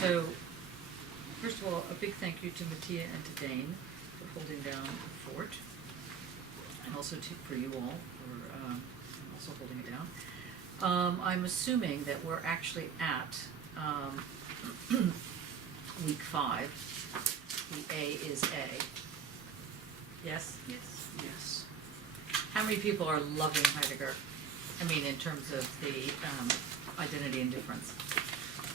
So, first of all, a big thank you to Mattia and to Dane for holding down the fort, and also for you all for also holding it down. I'm assuming that we're actually at week 5. The A is A. Yes? Yes. Yes. How many people are loving Heidegger? I mean, in terms of the identity and difference.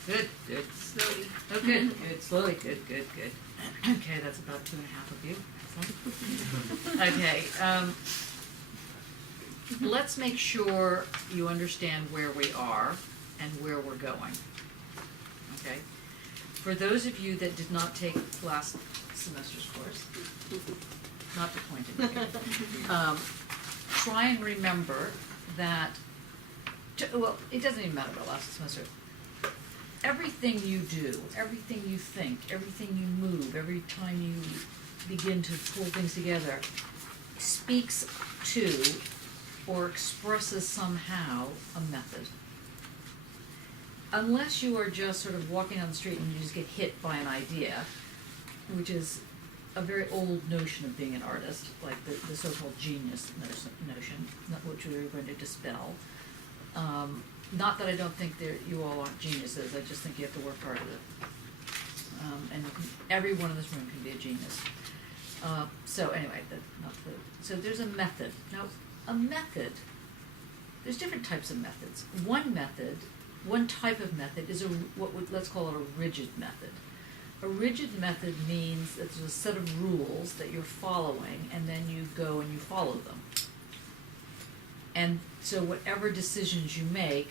Good, good. Slowly. Oh, good, good, slowly, good. Okay, that's about 2.5 of you. Excellent. Okay, let's make sure you understand where we are and where we're going. Okay? For those of you that did not take last semester's course, not to point at you, try and remember that, well, it doesn't even matter about last semester. Everything you do, everything you think, everything you move, every time you begin to pull things together, speaks to or expresses somehow a method. Unless you are just sort of walking down the street and you just get hit by an idea, which is a very old notion of being an artist, like the so-called genius notion, which we were going to dispel. Not that I don't think you all aren't geniuses, I just think you have to work hard at it. And everyone in this room can be a genius. So anyway, so there's a method. Now, a method, there's different types of methods. One type of method is let's call it a rigid method. A rigid method means that there's a set of rules that you're following, and then you go and you follow them. And so whatever decisions you make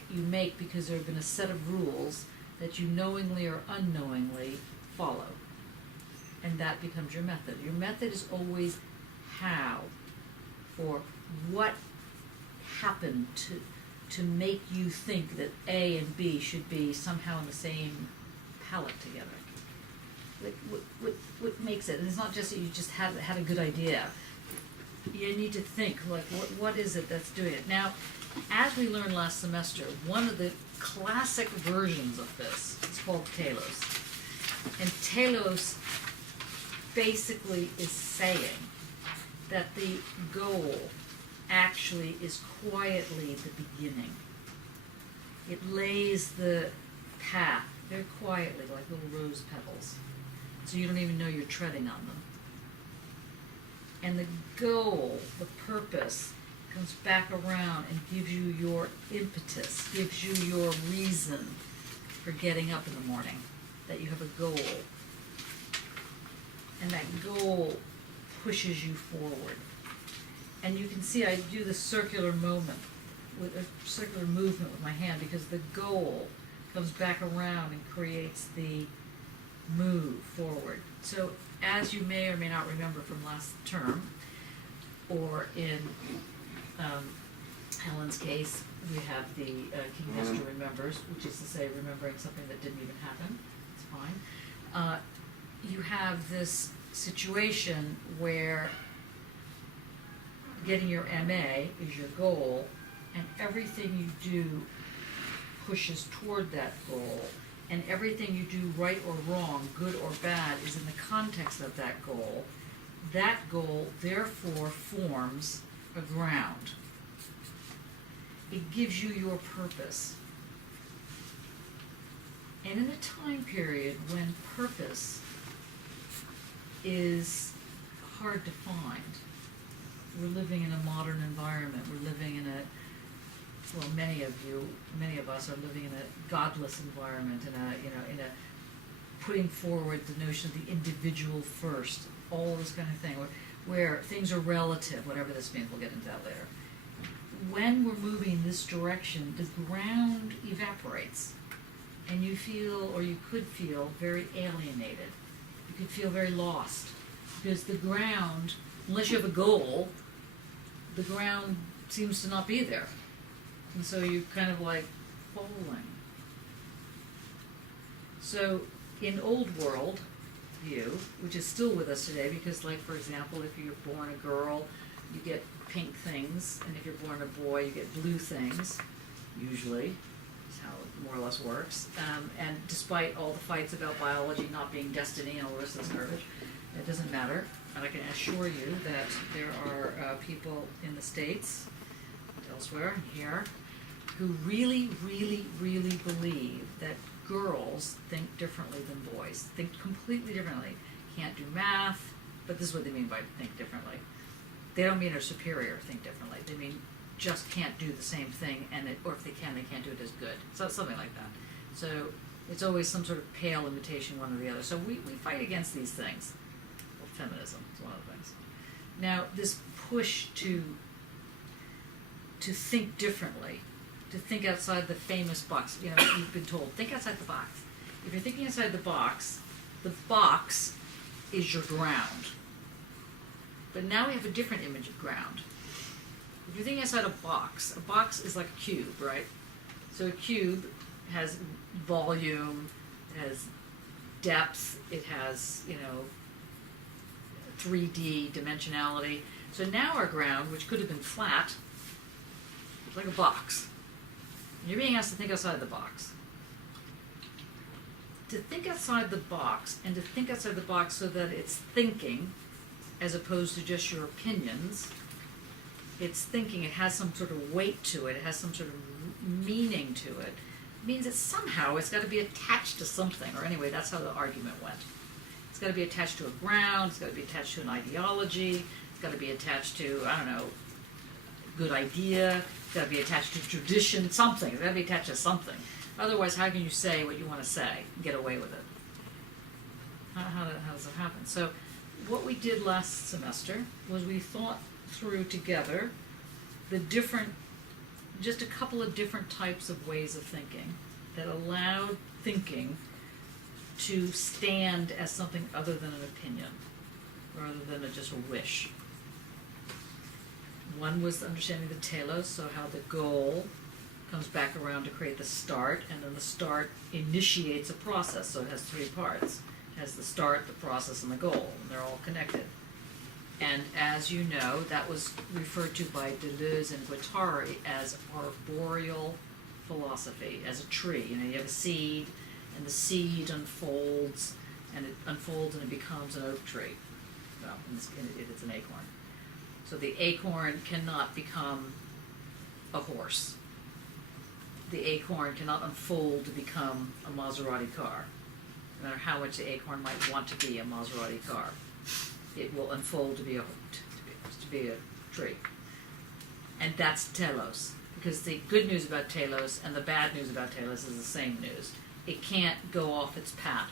because there have been a set of rules that you knowingly or unknowingly follow. And that becomes your method. Your method is always how, or what happened to make you think that A and B should be somehow in the same palette together. What makes it? And it's not just that you just had a good idea. You need to think, like, what is it that's doing it? Now, as we learned last semester, one of the classic versions of this is called telos. And telos basically is saying that the goal actually is quietly the beginning. It lays the path very quietly, like little rose petals, so you don't even know you're treading on them. And the goal, the purpose, comes back around and gives you your impetus, gives you your reason for getting up in the morning, that you have a goal. And that goal pushes you forward. And you can see I do the circular movement with my hand because the goal comes back around and creates the move forward. So as you may or may not remember from last term, or in Helen's case, we have the King Nestor remembers, which is to say remembering something that didn't even happen. It's fine. You have this situation where getting your MA is your goal, and everything you do pushes toward that goal, and everything you do right or wrong, good or bad, is in the context of that goal. That goal, therefore, forms a ground. It gives you your purpose. And in a time period when purpose is hard to find, we're living in a modern environment, we're living in many of us are living in a godless environment, in a putting forward the notion of the individual first, all this kind of thing, where things are relative, whatever this means, we'll get into that later. When we're moving in this direction, the ground evaporates, and you feel, or you could feel, very alienated. You could feel very lost, because the ground, unless you have a goal, the ground seems to not be there. And so you're kind of like falling. So in old world view, which is still with us today, because like, for example, if you're born a girl, you get pink things, and if you're born a boy, you get blue things, usually. That's how more or less works. And despite all the fights about biology not being destiny and all the rest of this garbage, it doesn't matter. And I can assure you that there are people in the States, elsewhere, here, who really, really, really believe that girls think differently than boys, think completely differently. Can't do math, but this is what they mean by think differently. They don't mean are superior, think differently. They mean just can't do the same thing, or if they can, they can't do it as good. So something like that. So it's always some sort of pale imitation, one or the other. So we fight against these things. Well, feminism is one of the things. Now, this push to think differently, to think outside the famous box. You know, you've been told, think outside the box. If you're thinking outside the box is your ground. But now we have a different image of ground. If you're thinking outside a box is like a cube, right? So a cube has volume, it has depth, it has, 3D dimensionality. So now our ground, which could have been flat, is like a box. And you're being asked to think outside the box. To think outside the box, and to think outside the box so that it's thinking, as opposed to just your opinions, it's thinking, it has some sort of weight to it, it has some sort of meaning to it, means that somehow it's got to be attached to something, or anyway, that's how the argument went. It's got to be attached to a ground, it's got to be attached to an ideology, it's got to be attached to, good idea, it's got to be attached to tradition, something, it's got to be attached to something. Otherwise, how can you say what you want to say and get away with it? How does that happen? So what we did last semester was we thought through together just a couple of different types of ways of thinking that allowed thinking to stand as something other than an opinion, rather than just a wish. One was understanding the telos, so how the goal comes back around to create the start, and then the start initiates a process, so it has three parts. It has the start, the process, and the goal, and they're all connected. And as you know, that was referred to by Deleuze and Guattari as arboreal philosophy, as a tree. You have a seed, and the seed unfolds, and it becomes an oak tree. Well, it's an acorn. So the acorn cannot become a horse. The acorn cannot unfold to become a Maserati car, no matter how much the acorn might want to be a Maserati car. It will unfold to be a tree. And that's telos. Because the good news about telos and the bad news about telos is the same news. It can't go off its path.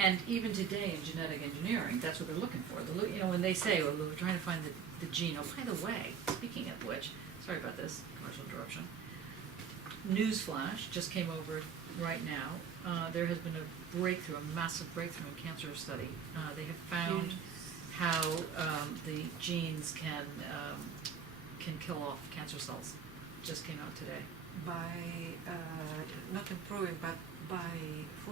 And even today in genetic engineering, that's what they're looking for. When they say, well, we're trying to find the gene. Oh, by the way, speaking of which, sorry about this, commercial interruption. Newsflash just came over right now. There has been a massive breakthrough in cancer study. They have found how the genes can kill off cancer cells. Just came out today. By not improving, but by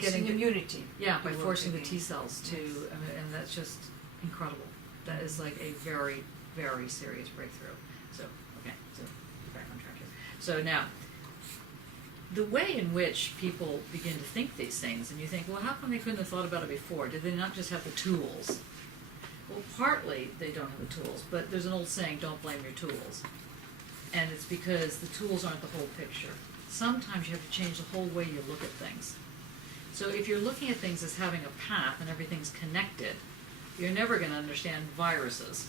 Getting forcing immunity. Yeah, by forcing the T cells to, and that's just incredible. That is like a very, very serious breakthrough. So back on track here. So now, the way in which people begin to think these things, and you think, well, how come they couldn't have thought about it before? Did they not just have the tools? Well, partly they don't have the tools, but there's an old saying, don't blame your tools. And it's because the tools aren't the whole picture. Sometimes you have to change the whole way you look at things. So if you're looking at things as having a path and everything's connected, you're never going to understand viruses.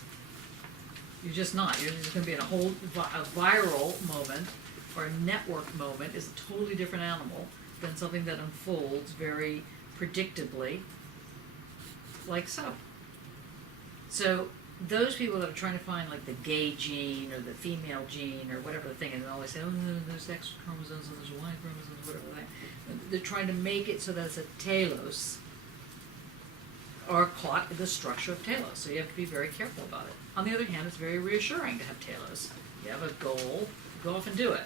You're just not. You're just going to be in a viral moment, or a network moment is a totally different animal than something that unfolds very predictably, like so. So those people that are trying to find like the gay gene or the female gene or whatever the thing is, and always say, oh, there's X chromosomes and there's Y chromosomes, whatever the thing. They're trying to make it so that it's a telos, are caught in the structure of telos. So you have to be very careful about it. On the other hand, it's very reassuring to have telos. You have a goal, go off and do it.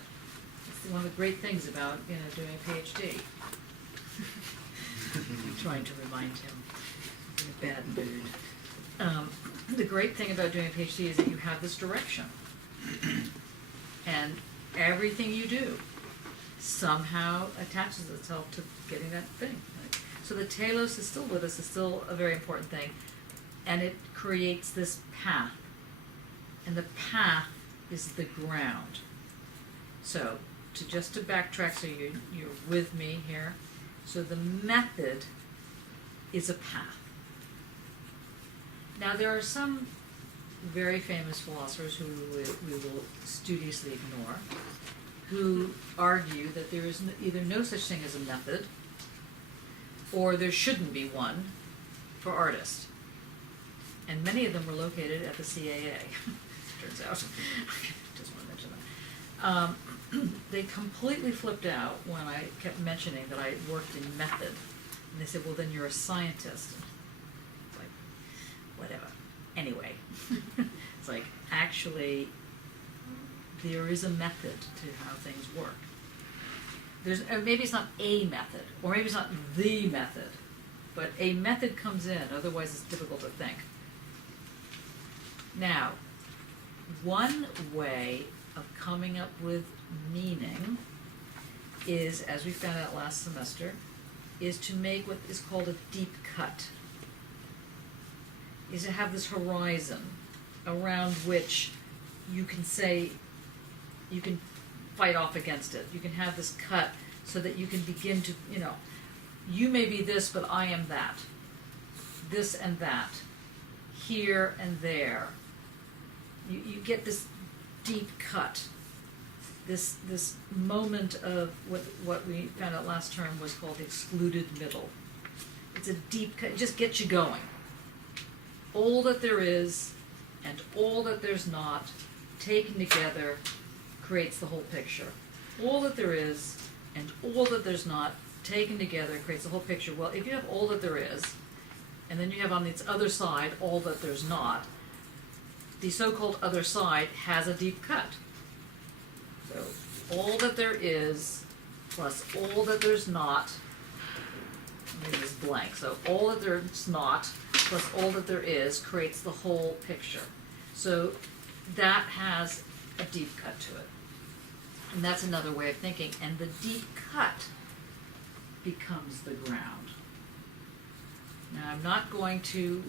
It's one of the great things about doing a PhD. I'm trying to remind him in a bad mood. The great thing about doing a PhD is that you have this direction. And everything you do somehow attaches itself to getting that thing. Right? So the telos is still with us, is still a very important thing, and it creates this path, and the path is the ground. So, to backtrack so you're with me here, so the method is a path. Now there are some very famous philosophers who we will studiously ignore, who argue that there is either no such thing as a method, or there shouldn't be one for artists. And many of them were located at the CAA, turns out. Just want to mention that. They completely flipped out when I kept mentioning that I worked in method. And they said, well, then you're a scientist. It's like, whatever. Anyway, it's like, actually, there is a method to how things work. Maybe it's not a method, or maybe it's not the method, but a method comes in, otherwise it's difficult to think. Now, one way of coming up with meaning is, as we found out last semester, is to make what is called a deep cut. Is to have this horizon around which you can say, you can fight off against it. You can have this cut so that you can begin to, you may be this, but I am that. This and that. Here and there. You get this deep cut. This moment of what we found out last term was called the excluded middle. It's a deep cut. It just gets you going. All that there is and all that there's not, taken together, creates the whole picture. All that there is and all that there's not, taken together, creates the whole picture. Well, if you have all that there is, and then you have on its other side all that there's not, the so-called other side has a deep cut. So all that there is plus all that there's not, maybe it's blank, so all that there's not plus all that there is creates the whole picture. So that has a deep cut to it. And that's another way of thinking. And the deep cut becomes the ground. Now, I'm not going to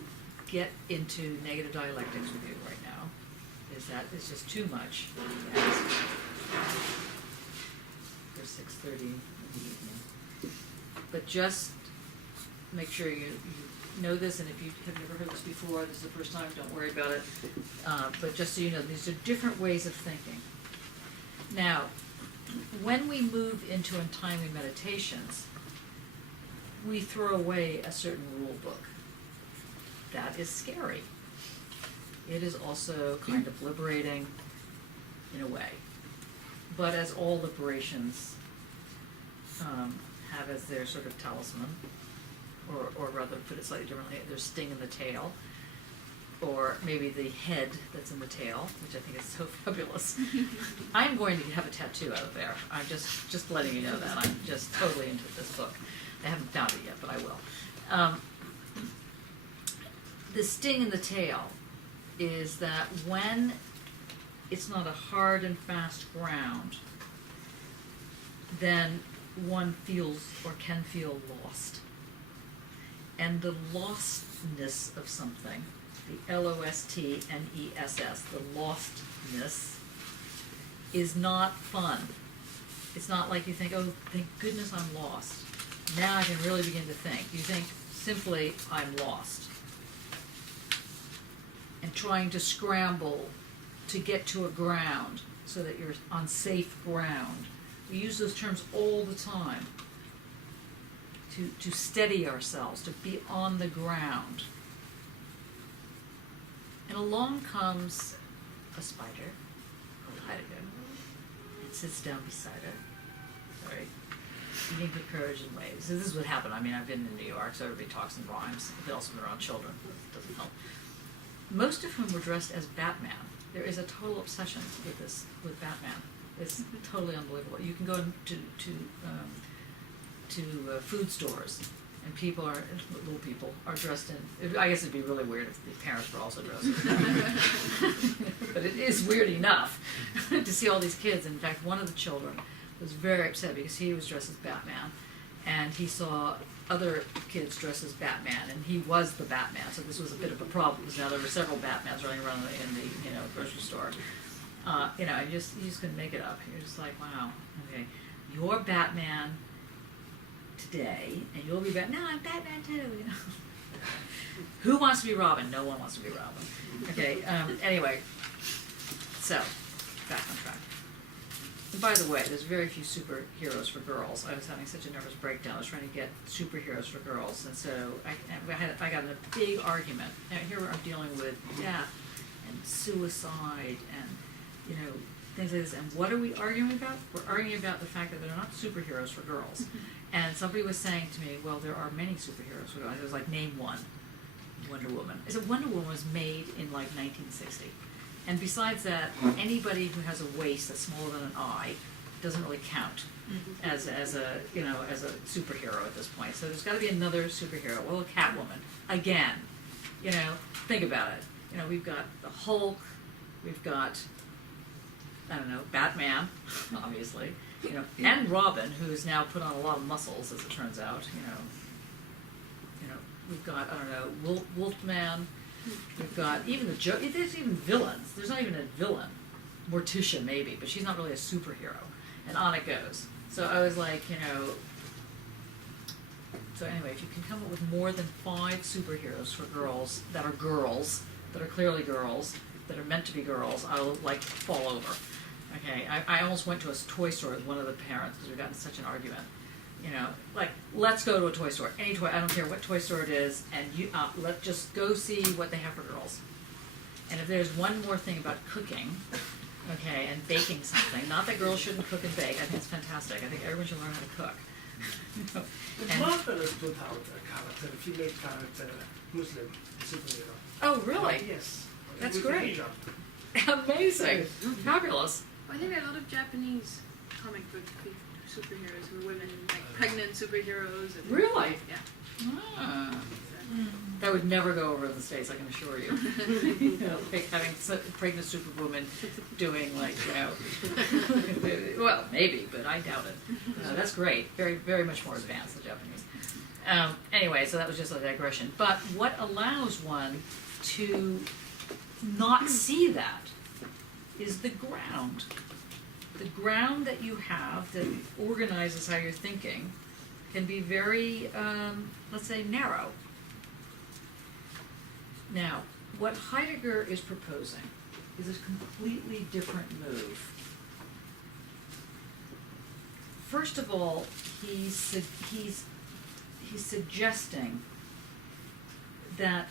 get into negative dialectics with you right now, because that is just too much to ask for 6:30 in the evening. But just make sure you know this, and if you have never heard this before, this is the first time, don't worry about it. But just so you know, these are different ways of thinking. Now, when we move into untimely meditations, we throw away a certain rule book. That is scary. It is also kind of liberating in a way. But as all liberations have as their sort of talisman, or rather put it slightly differently, their sting in the tail, or maybe the head that's in the tail, which I think is so fabulous. I'm going to have a tattoo out of there. I'm just letting you know that. I'm just totally into this book. I haven't found it yet, but I will. The sting in the tail is that when it's not a hard and fast ground, then one feels or can feel lost. And the lostness of something, the LOSTNESS, the lostness, is not fun. It's not like you think, oh, thank goodness I'm lost. Now I can really begin to think. You think simply, I'm lost. And trying to scramble to get to a ground so that you're on safe ground. We use those terms all the time. To steady ourselves, to be on the ground. And along comes a spider called Heidegger and sits down beside her. Sorry. Eating her courage in waves. So this is what happened. I mean, I've been in New York, so everybody talks in rhymes. They also been around children. It doesn't help. Most of whom were dressed as Batman. There is a total obsession with Batman. It's totally unbelievable. You can go to food stores, and little people are dressed in, I guess it'd be really weird if the parents were also dressed as Batman. But it is weird enough to see all these kids. In fact, one of the children was very upset because he was dressed as Batman, and he saw other kids dressed as Batman, and he was the Batman. So this was a bit of a problem because now there were several Batmans running around in the grocery store. You just couldn't make it up. You're just like, wow, okay, you're Batman today, and you'll be Batman. No, I'm Batman too. Who wants to be Robin? No one wants to be Robin. Okay. Anyway, so back on track. And by the way, there's very few superheroes for girls. I was having such a nervous breakdown. I was trying to get superheroes for girls, and so I got in a big argument. And here I'm dealing with death and suicide and things like this. And what are we arguing about? We're arguing about the fact that they're not superheroes for girls. And somebody was saying to me, well, there are many superheroes for girls. I was like, name one. Wonder Woman. I said, Wonder Woman was made in like 1960. And besides that, anybody who has a waist that's smaller than an eye doesn't really count as a superhero at this point. So there's got to be another superhero. Well, Catwoman again. Think about it. We've got the Hulk. We've got Batman, obviously. And Robin, who's now put on a lot of muscles, as it turns out. We've got Wolfman. We've got even the there's even villains. There's not even a villain. Morticia maybe, but she's not really a superhero. And on it goes. So I was like, So anyway, if you can come up with more than 5 superheroes for girls, that are clearly girls, that are meant to be girls, I'll fall over. Okay, I almost went to a toy store with one of the parents because we got in such an argument. Let's go to a toy store, any toy, I don't care what toy store it is, and let's just go see what they have for girls. And if there's one more thing about cooking, okay, and baking something, not that girls shouldn't cook and bake, I think it's fantastic. I think everyone should learn how to cook. Marvel has put out a character, a female character, Muslim superhero. Oh, really? Yes. That's With great. hijab. Amazing. Fabulous. I think there are a lot of Japanese comic book superheroes who are women, like pregnant superheroes. And Really? Yeah. Ah. That would never go over in the States, I can assure you. Having pregnant superwoman doing well, maybe, but I doubt it. That's great. Very, very much more advanced than Japanese. Anyway, so that was just a digression. But what allows one to not see that is the ground. The ground that you have that organizes how you're thinking can be very, let's say, narrow. Now, what Heidegger is proposing is a completely different move. First of all, he's suggesting that,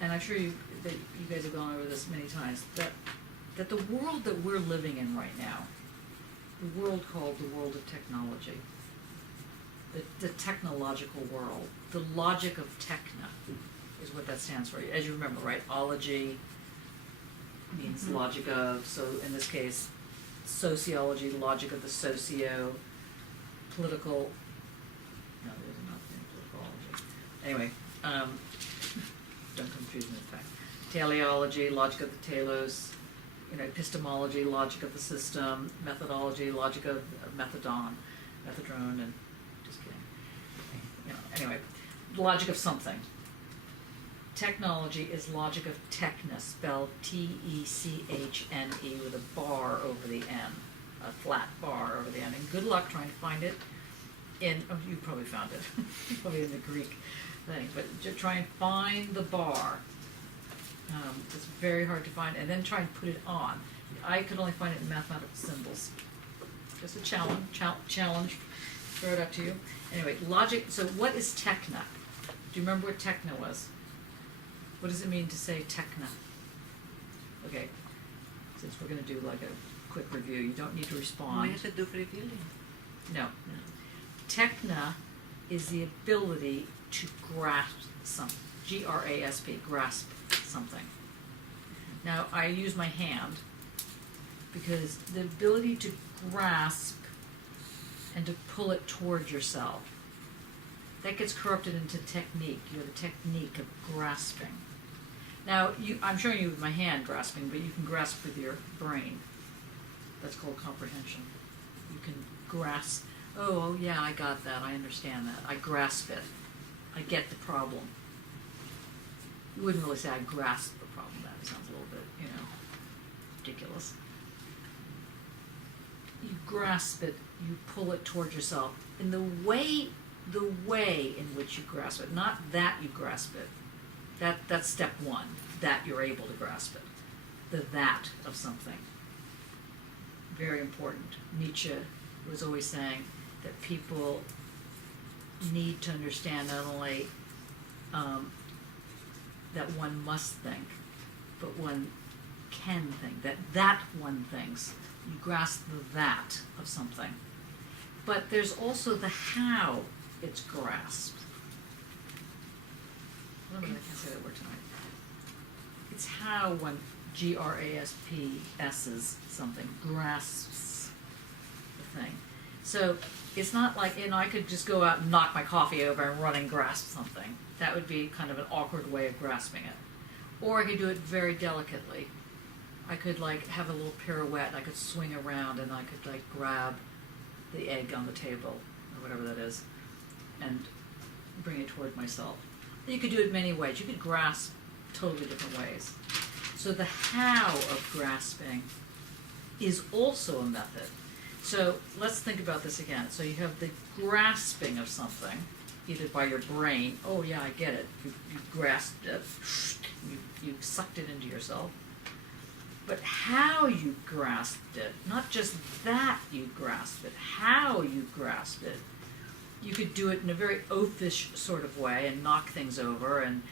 and I'm sure that you guys have gone over this many times, that the world that we're living in right now, the world called the world of technology, the technological world, the logic of techna is what that stands for. As you remember, right? Ology means logic of, so in this case, sociology, logic of the socio, political, no, there's not any political ology. Anyway, don't confuse me with that. Teleology, logic of the telos, epistemology, logic of the system, methodology, logic of methadone, and just kidding. Anyway, logic of something. Technology is logic of techna, spelled T-E-C-H-N-E with a bar over the N, a flat bar over the N. And good luck trying to find it you probably found it, probably in the Greek thing, but try and find the bar. It's very hard to find, and then try and put it on. I could only find it in mathematical symbols. Just a challenge. Throw it up to you. Anyway, logic. So what is techna? Do you remember what techna was? What does it mean to say techna? Okay, since we're going to do a quick review, you don't need to respond. Method of revealing. No. Techna is the ability to grasp something. G-R-A-S-P, grasp something. Now, I use my hand because the ability to grasp and to pull it toward yourself, that gets corrupted into technique. You have the technique of grasping. Now, I'm showing you with my hand grasping, but you can grasp with your brain. That's called comprehension. You can grasp. Oh, yeah, I got that. I understand that. I grasp it. I get the problem. You wouldn't really say I grasp the problem. That sounds a little bit, ridiculous. You grasp it. You pull it towards yourself. And the way in which you grasp it, not that you grasp it. That's step one. That you're able to grasp it. The that of something. Very important. Nietzsche was always saying that people need to understand not only that one must think, but one can think, that one thinks. You grasp the that of something. But there's also the how it's grasped. I don't know if I can say that word tonight. It's how one grasps something, grasps the thing. So it's not like, I could just go out and knock my coffee over and run and grasp something. That would be kind of an awkward way of grasping it. Or I could do it very delicately. I could have a little pirouette, and I could swing around, and I could grab the egg on the table, or whatever that is, and bring it toward myself. You could do it many ways. You could grasp totally different ways. So the how of grasping is also a method. So let's think about this again. So you have the grasping of something, either by your brain. Oh yeah, I get it. You grasped it. You sucked it into yourself. But how you grasped it, not just that you grasped it, how you grasped it. You could do it in a very oafish sort of way and knock things over and,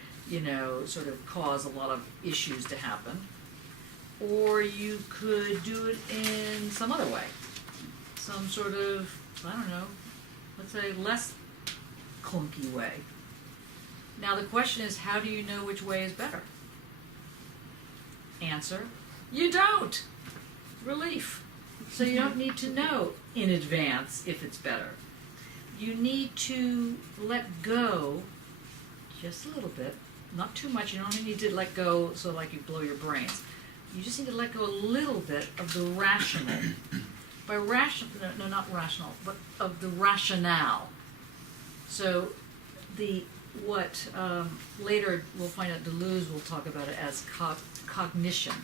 sort of cause a lot of issues to happen. Or you could do it in some other way. Some sort of, let's say less clunky way. Now the question is, how do you know which way is better? Answer, you don't. Relief. So you don't need to know in advance if it's better. You need to let go just a little bit, not too much. You don't need to let go so you blow your brains. You just need to let go a little bit of the rational. By rational, no, not rational, but of the rationale. So what later we'll find out Deleuze will talk about it as cognition.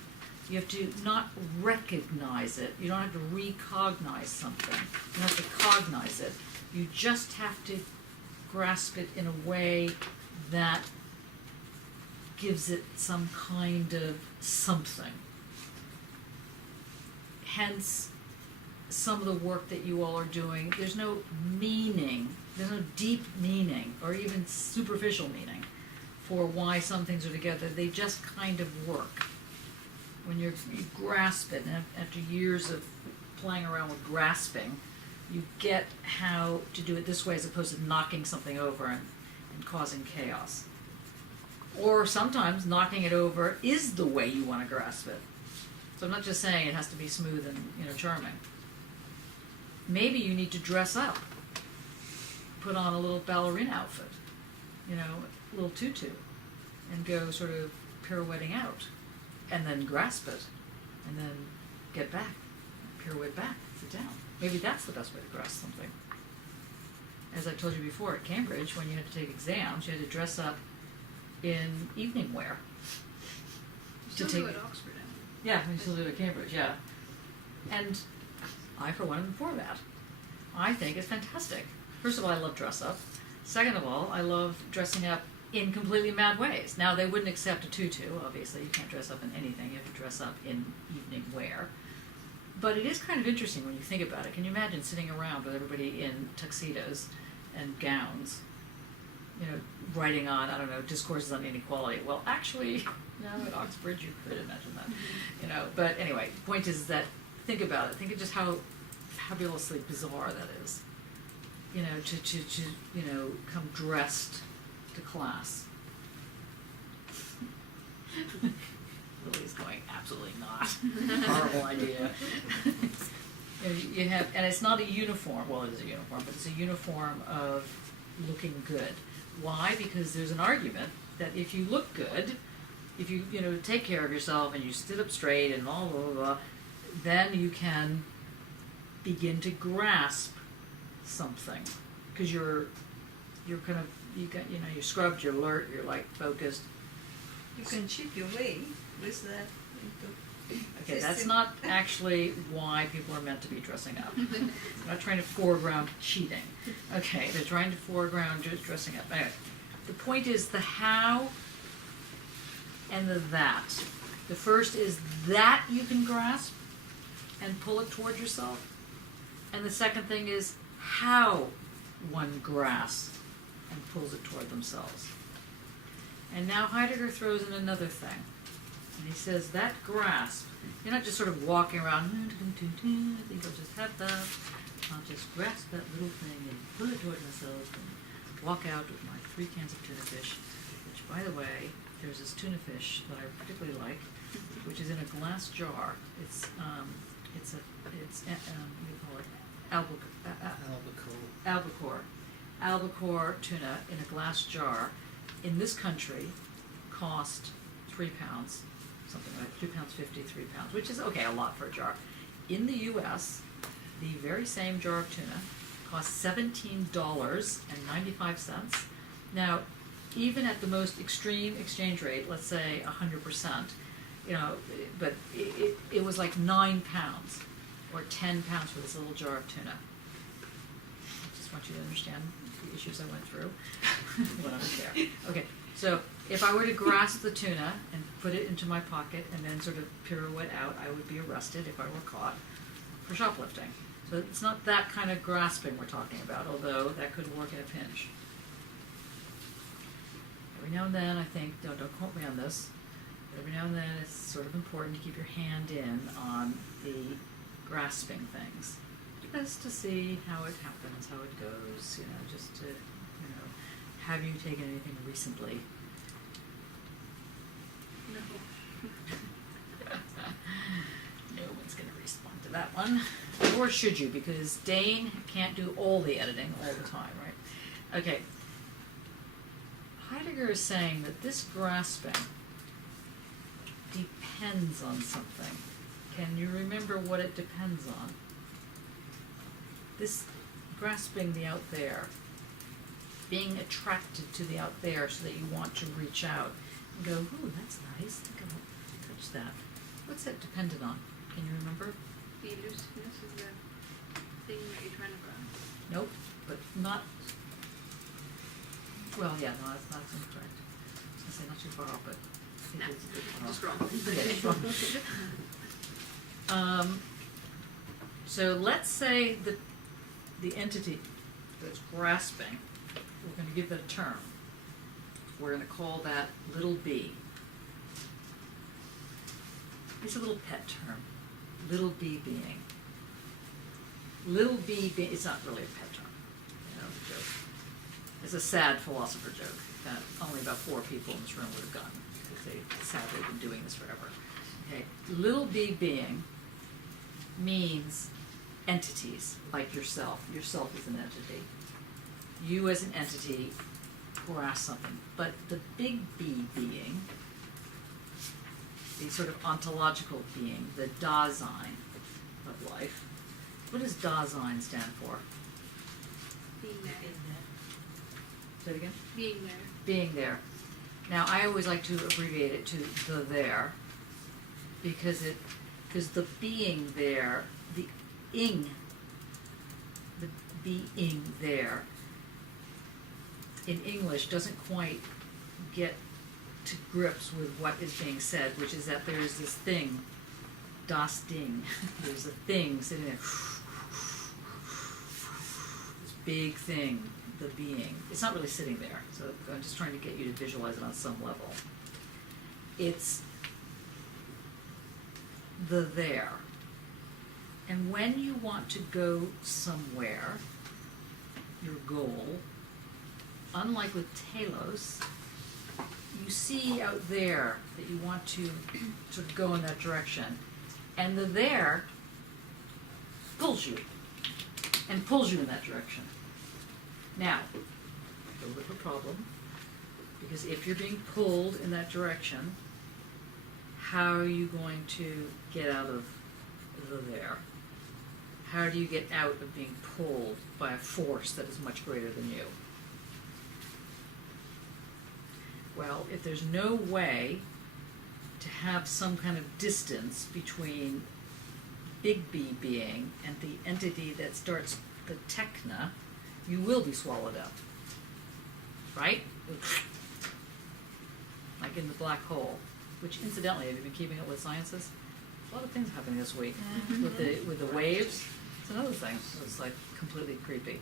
You have to not recognize it. You don't have to recognize something. You don't have to cognize it. You just have to grasp it in a way that gives it some kind of something. Hence, some of the work that you all are doing, there's no meaning, there's no deep meaning, or even superficial meaning for why some things are together. They just kind of work. When you grasp it, and after years of playing around with grasping, you get how to do it this way as opposed to knocking something over and causing chaos. Or sometimes knocking it over is the way you want to grasp it. So I'm not just saying it has to be smooth and charming. Maybe you need to dress up, put on a little ballerina outfit, a little tutu, and go sort of pirouetting out, and then grasp it, and then get back, pirouette back, sit down. Maybe that's the best way to grasp something. As I told you before, at Cambridge, when you had to take exams, you had to dress up in evening wear. You still do it at Oxford, Yeah, we still do it at Cambridge, yeah. And I, for one, am for that. I think it's fantastic. First of all, I love dress up. Second of all, I love dressing up in completely mad ways. Now, they wouldn't accept a tutu, obviously. You can't dress up in anything. You have to dress up in evening wear. But it is kind of interesting when you think about it. Can you imagine sitting around with everybody in tuxedos and gowns, writing on, discourses on inequality? Well, actually, no, at Oxford you could imagine that. But anyway, the point is that think about it. Think of just how fabulously bizarre that is. To come dressed to class. Lily's going, absolutely not. Horrible idea. You have, and it's not a uniform. Well, it is a uniform, but it's a uniform of looking good. Why? Because there's an argument that if you look good, if you take care of yourself and you sit up straight and blah blah blah, then you can begin to grasp something, because you're kind of, you're scrubbed, you're alert, you're like focused. You can cheat your way with that into Okay, that's system. not actually why people are meant to be dressing up. They're not trying to foreground cheating. Okay, they're trying to foreground just dressing up. Anyway, the point is the how and the that. The first is that you can grasp and pull it toward yourself. And the second thing is how one grasps and pulls it toward themselves. And now Heidegger throws in another thing. And he says that grasp, you're not just sort of walking around, I think I'll just have that, I'll just grasp that little thing and pull it toward myself and walk out with my 3 cans of tuna fish, which, by the way, there's this tuna fish that I particularly like, which is in a glass jar. It's what do you call it? Albacore tuna in a glass jar. In this country, cost £3, something like £2.50, £3, which is okay, a lot for a jar. In the U.S., the very same jar of tuna costs $17.95. Now, even at the most extreme exchange rate, let's say 100%, but it was like £9 or £10 for this little jar of tuna. I just want you to understand the issues I went through when I was there. Okay, so if I were to grasp the tuna and put it into my pocket and then sort of pirouette out, I would be arrested if I were caught for shoplifting. So it's not that kind of grasping we're talking about, although that could work in a pinch. Every now and then I think, don't quote me on this, but every now and then it's sort of important to keep your hand in on the grasping things, just to see how it happens, how it goes, just to, have you taken anything recently? No. No one's going to respond to that one. Or should you, because Dane can't do all the editing all the time, right? Okay. Heidegger is saying that this grasping depends on something. Can you remember what it depends on? This grasping the out there, being attracted to the out there so that you want to reach out and go, ooh, that's nice, I think I'll touch that. What's that dependent on? Can you remember? The elusiveness of the thing that you're trying to grab. Nope, but not, well, yeah, no, that's incorrect. I was going to say not too far off, but I think Nah, it's a bit far just off. wrong. Yeah, it's wrong. So let's say that the entity that's grasping, we're going to give that a term. We're going to call that little b. It's a little pet term. Little b being. Little b being, it's not really a pet term. It's a joke. It's a sad philosopher joke that only about 4 people in this room would have gotten, because they've sadly been doing this forever. Okay, little b being means entities, like yourself. Yourself is an entity. You as an entity grasp something. But the big B being, the sort of ontological being, the Dasein of life. What does Dasein stand for? Being there. Say it again? Being there. Being there. Now, I always like to abbreviate it to the there, because the being there, the being there, in English doesn't quite get to grips with what is being said, which is that there is this thing, das Ding, there's a thing sitting there, this big thing, the being. It's not really sitting there, so I'm just trying to get you to visualize it on some level. It's the there. And when you want to go somewhere, your goal, unlike with telos, you see out there that you want to sort of go in that direction. And the there pulls you, and pulls you in that direction. Now, a little bit of a problem, because if you're being pulled in that direction, how are you going to get out of the there? How do you get out of being pulled by a force that is much greater than you? Well, if there's no way to have some kind of distance between big B being and the entity that starts the techna, you will be swallowed up. Right? Like in the black hole, which incidentally, have you been keeping up with sciences? A lot of things happening this week with the waves. It's another thing. It's like completely creepy.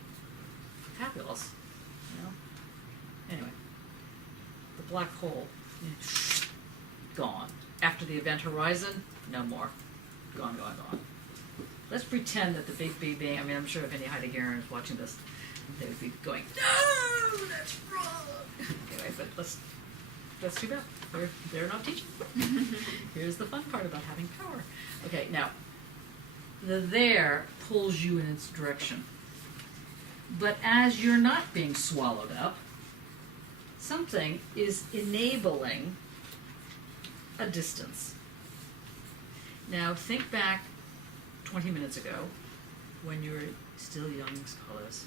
Fabulous. You know? Anyway, the black hole, gone. After the event horizon, no more. Gone, gone, gone. Let's pretend that the big B being, I mean, I'm sure if any Heideggerians watching this, they would be going, no, that's wrong. Anyway, but that's too bad. They're not teaching. Here's the fun part about having power. Okay, now, the there pulls you in its direction. But as you're not being swallowed up, something is enabling a distance. Now, think back 20 minutes ago when you were still young scholars,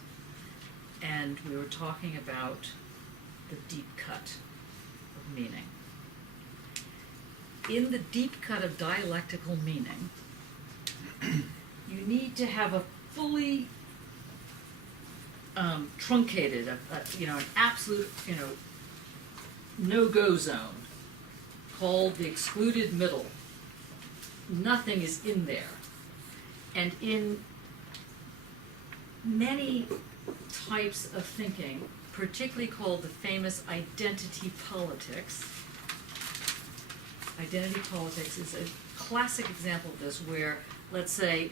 and we were talking about the deep cut of meaning. In the deep cut of dialectical meaning, you need to have a fully truncated, an absolute, no-go zone called the excluded middle. Nothing is in there. And in many types of thinking, particularly called the famous identity politics is a classic example of this, where, let's say,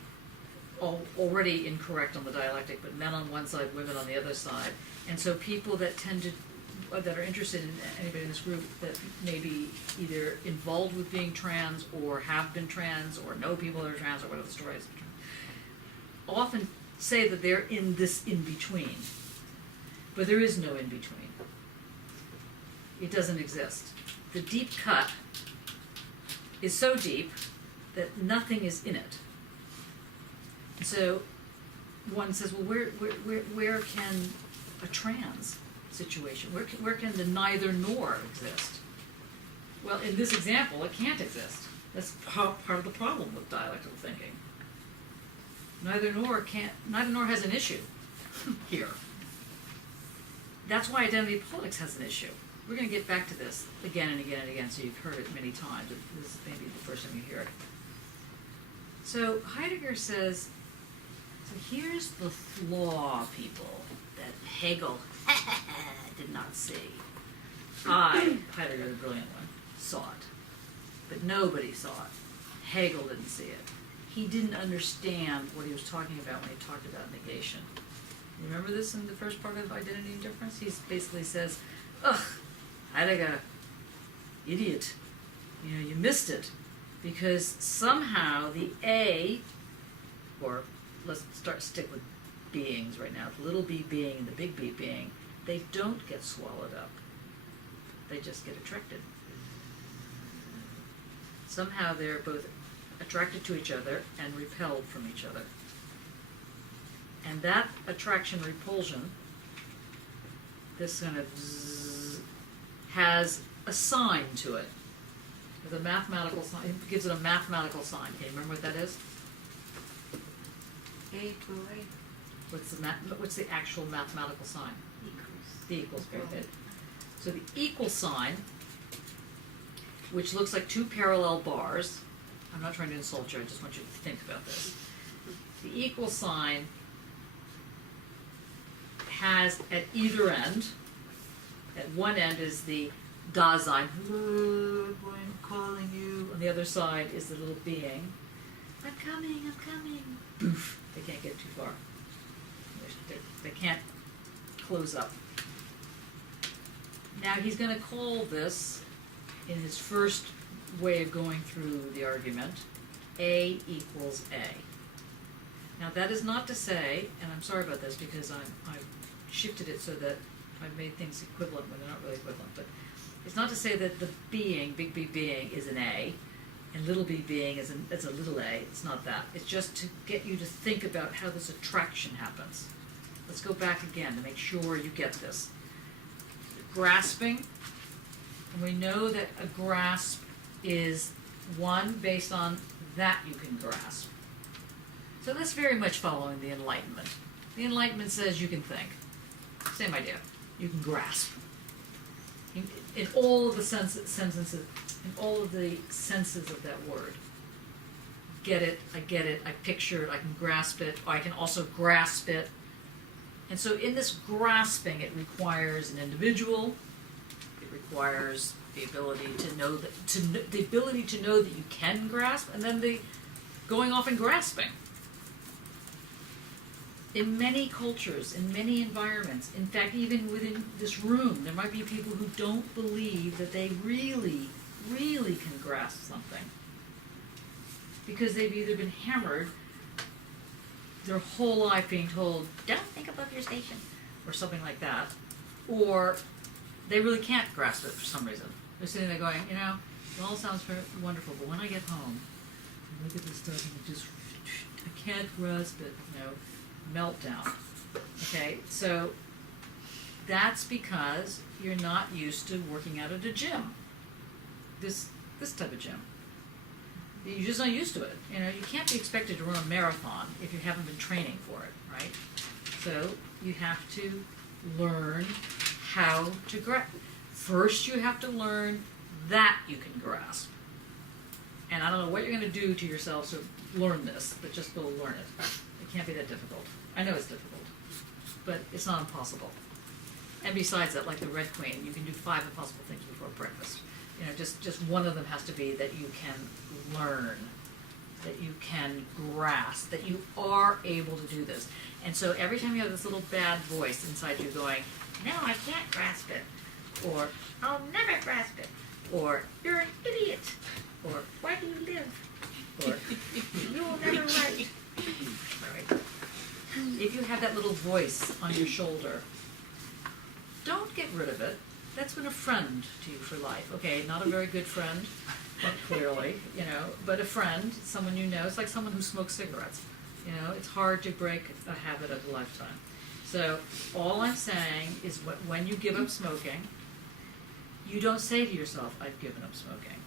already incorrect on the dialectic, but men on one side, women on the other side. And so people that are interested in anybody in this group that may be either involved with being trans or have been trans or know people that are trans or whatever the story is, often say that they're in this in-between. But there is no in-between. It doesn't exist. The deep cut is so deep that nothing is in it. So one says, well, where can a trans situation, where can the neither nor exist? Well, in this example, it can't exist. That's part of the problem with dialectical thinking. Neither nor has an issue here. That's why identity politics has an issue. We're going to get back to this again and again and again, so you've heard it many times. This is maybe the first time you hear it. So Heidegger says, so here's the flaw, people, that Hegel did not see. Heidegger, the brilliant one, saw it. But nobody saw it. Hegel didn't see it. He didn't understand what he was talking about when he talked about negation. You remember this in the first part of Identity and Difference? He basically says, ugh, Heidegger, idiot, you missed it. Because somehow the A, or let's stick with beings right now, the little b being and the big B being, they don't get swallowed up. They just get attracted. Somehow they're both attracted to each other and repelled from each other. And that attraction-repulsion, this kind of zzz, has a sign to it. With a mathematical sign, it gives it a mathematical sign. Can you remember what that is? A to A. What's the actual mathematical sign? Equals. The equals, very good. So the equal sign, which looks like two parallel bars, I'm not trying to insult you, I just want you to think about this. The equal sign has at either end, at one end is the Dasein, hello, I'm calling you. On the other side is the little being, I'm coming. Boof, they can't get too far. They can't close up. Now he's going to call this, in his first way of going through the argument, A equals A. Now that is not to say, and I'm sorry about this because I've shifted it so that I've made things equivalent when they're not really equivalent, but it's not to say that the being, big B being, is an A, And little b being as a little a, it's not that. It's just to get you to think about how this attraction happens. Let's go back again to make sure you get this. Grasping, and we know that a grasp is one based on that you can grasp. So that's very much following the Enlightenment. The Enlightenment says you can think. Same idea. You can grasp. In all of the sentences, in all of the senses of that word. Get it, I picture it, I can grasp it, or I can also grasp it. And so in this grasping, it requires an individual, it requires the ability to know that, the ability to know that you can grasp, and then the going off and grasping. In many cultures, in many environments, in fact, even within this room, there might be people who don't believe that they really can grasp something. Because they've either been hammered their whole life being told, don't think above your station, or something like that, or they really can't grasp it for some reason. They're sitting there going, it all sounds very wonderful, but when I get home, I look at this stuff and it just, I can't grasp it, meltdown. Okay, so that's because you're not used to working out at a gym. This type of gym. You're just not used to it. You can't be expected to run a marathon if you haven't been training for it, right? So you have to learn how to grasp. First you have to learn that you can grasp. And I don't know what you're going to do to yourself to learn this, but just go learn it. It can't be that difficult. I know it's difficult, but it's not impossible. And besides that, like the Red Queen, you can do 5 impossible things before breakfast. Just one of them has to be that you can learn, that you can grasp, that you are able to do this. And so every time you have this little bad voice inside you going, no, I can't grasp it, or I'll never grasp it, or you're an idiot, or why do you live, or you'll never write. Right. If you have that little voice on your shoulder, don't get rid of it. That's been a friend to you for life. Okay, not a very good friend, clearly, but a friend, someone you know. It's like someone who smokes cigarettes. It's hard to break a habit of a lifetime. So all I'm saying is when you give up smoking, you don't say to yourself, I've given up smoking.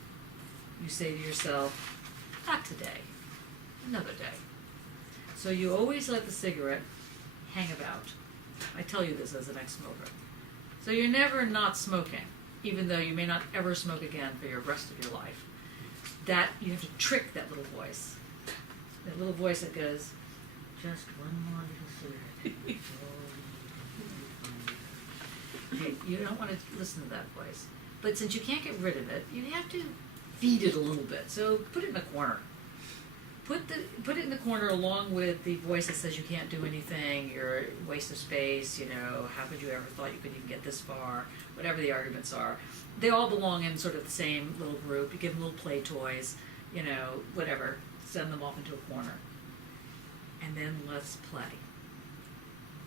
You say to yourself, not today, another day. So you always let the cigarette hang about. I tell you this as an ex-smoker. So you're never not smoking, even though you may not ever smoke again for your rest of your life. That, you have to trick that little voice. That little voice that goes, just one more little cigarette. Okay, you don't want to listen to that voice. But since you can't get rid of it, you have to feed it a little bit. So put it in the corner. Put it in the corner along with the voice that says you can't do anything, you're a waste of space, how could you ever thought you could even get this far, whatever the arguments are. They all belong in sort of the same little group. You give them little play toys, whatever. Send them off into a corner. And then let's play.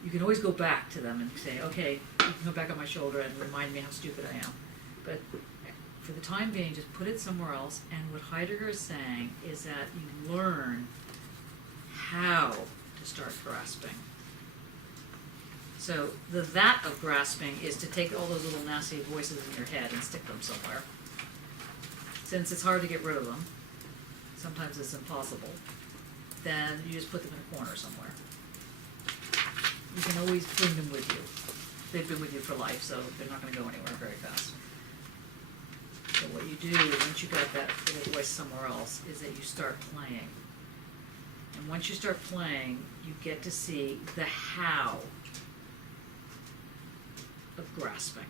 You can always go back to them and say, okay, you can go back on my shoulder and remind me how stupid I am. But for the time being, just put it somewhere else. And what Heidegger is saying is that you learn how to start grasping. So the that of grasping is to take all those little nasty voices in your head and stick them somewhere. Since it's hard to get rid of them, sometimes it's impossible, then you just put them in a corner somewhere. You can always bring them with you. They've been with you for life, so they're not going to go anywhere very fast. So what you do, once you got that little voice somewhere else, is that you start playing. And once you start playing, you get to see the how of grasping.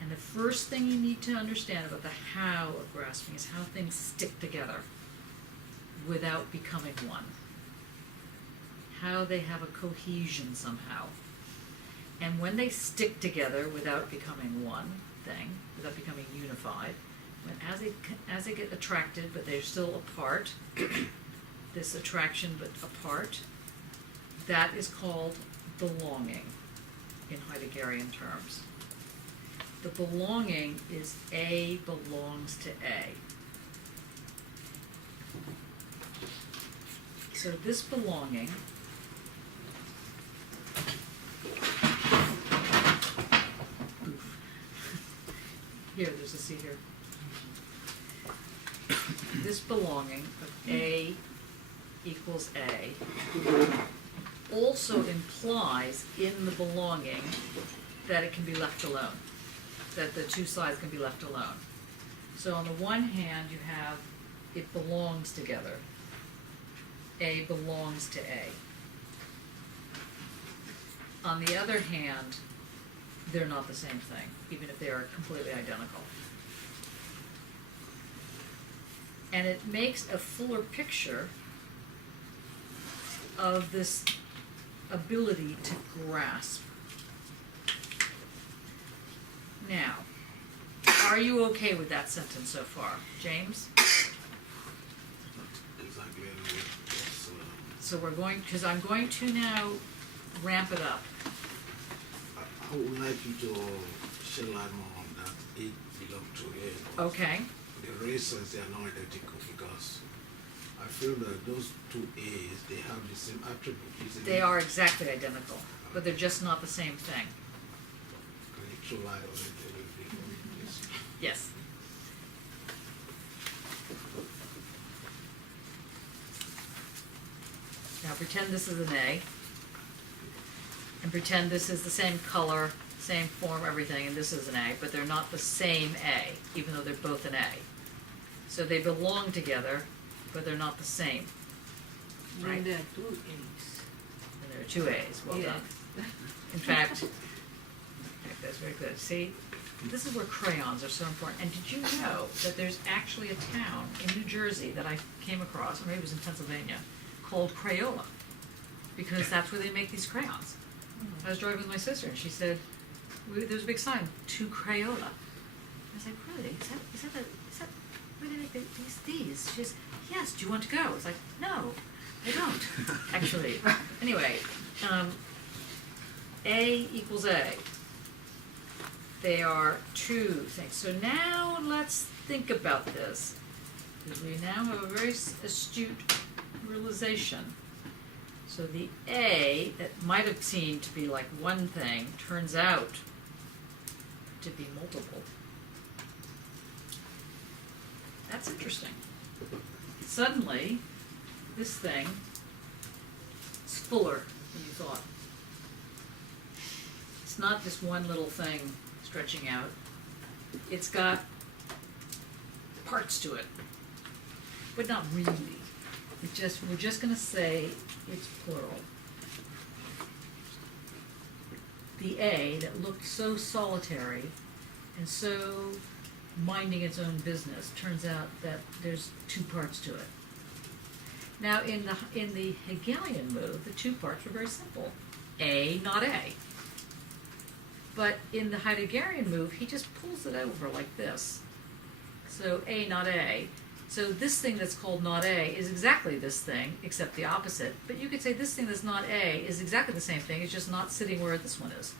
And the first thing you need to understand about the how of grasping is how things stick together without becoming one. How they have a cohesion somehow. And when they stick together without becoming one thing, without becoming unified, as they get attracted but they're still apart, this attraction but apart, that is called belonging in Heideggerian terms. The belonging is A belongs to A. so this belonging here, there's a C here. This belonging of A equals A also implies in the belonging that it can be left alone, that the two sides can be left alone. So on the one hand, you have it belongs together. A belongs to A. On the other hand, they're not the same thing, even if they are completely identical. And it makes a fuller picture of this ability to grasp. Now, are you okay with that sentence so far? James? Exactly. Yes, So we're going, because I'm going to now ramp it up. I would like you to shed light more on that. It belongs to A. Okay, The reasons they are not identical because I feel that those two A's, they have the same attribute. Isn't they it? are exactly identical, but they're just not the same thing. Can you throw light on it a little bit for me, please? Yes. Now pretend this is an A, and pretend this is the same color, same form, everything, and this is an A, but they're not the same A, even though they're both an A. So they belong together, but they're not the same. Right. And there are two A's. And there are two A's, well Yeah. done. In fact, that's very good. See, this is where crayons are so important. And did you know that there's actually a town in New Jersey that I came across, or maybe it was in Pennsylvania, called Crayola, because that's where they make these crayons. I was driving with my sister, and she said, "There's a big sign, to Crayola." I was like, "Really? Is that where they make these?" She says, "Yes. Do you want to go?" I was like, "No, I don't." Actually, anyway, A equals A. They are two things. So now let's think about this, because we now have a very astute realization. So the A that might have seemed to be like one thing turns out to be multiple. That's interesting. Suddenly, this thing is fuller than you thought. It's not just one little thing stretching out. It's got parts to it, but not really. We're just going to say it's plural. The A that looked so solitary and so minding its own business turns out that there's two parts to it. Now in the Hegelian move, the two parts were very simple. A, not A. But in the Heideggerian move, he just pulls it over like this. So A, not A. So this thing that's called not A is exactly this thing, except the opposite. But you could say this thing that's not A is exactly the same thing, it's just not sitting where this one is.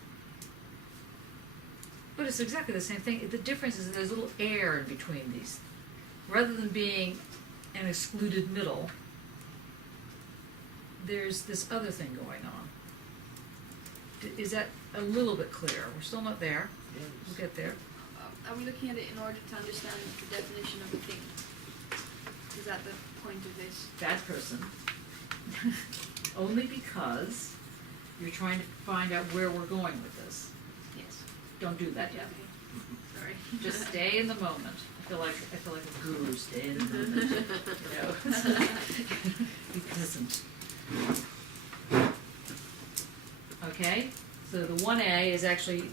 But it's exactly the same thing. The difference is that there's a little air in between these. Rather than being an excluded middle, there's this other thing going on. Is that a little bit clearer? We're still not there. We'll get there. Are we looking at it in order to understand the definition of a thing? Is that the point of this? Bad person. Only because you're trying to find out where we're going with this. Yes. Don't do that yet. Okay. Sorry. Just stay in the moment. I feel like a guru. Stay in the moment. You know? Be present. Okay? So the 1A is actually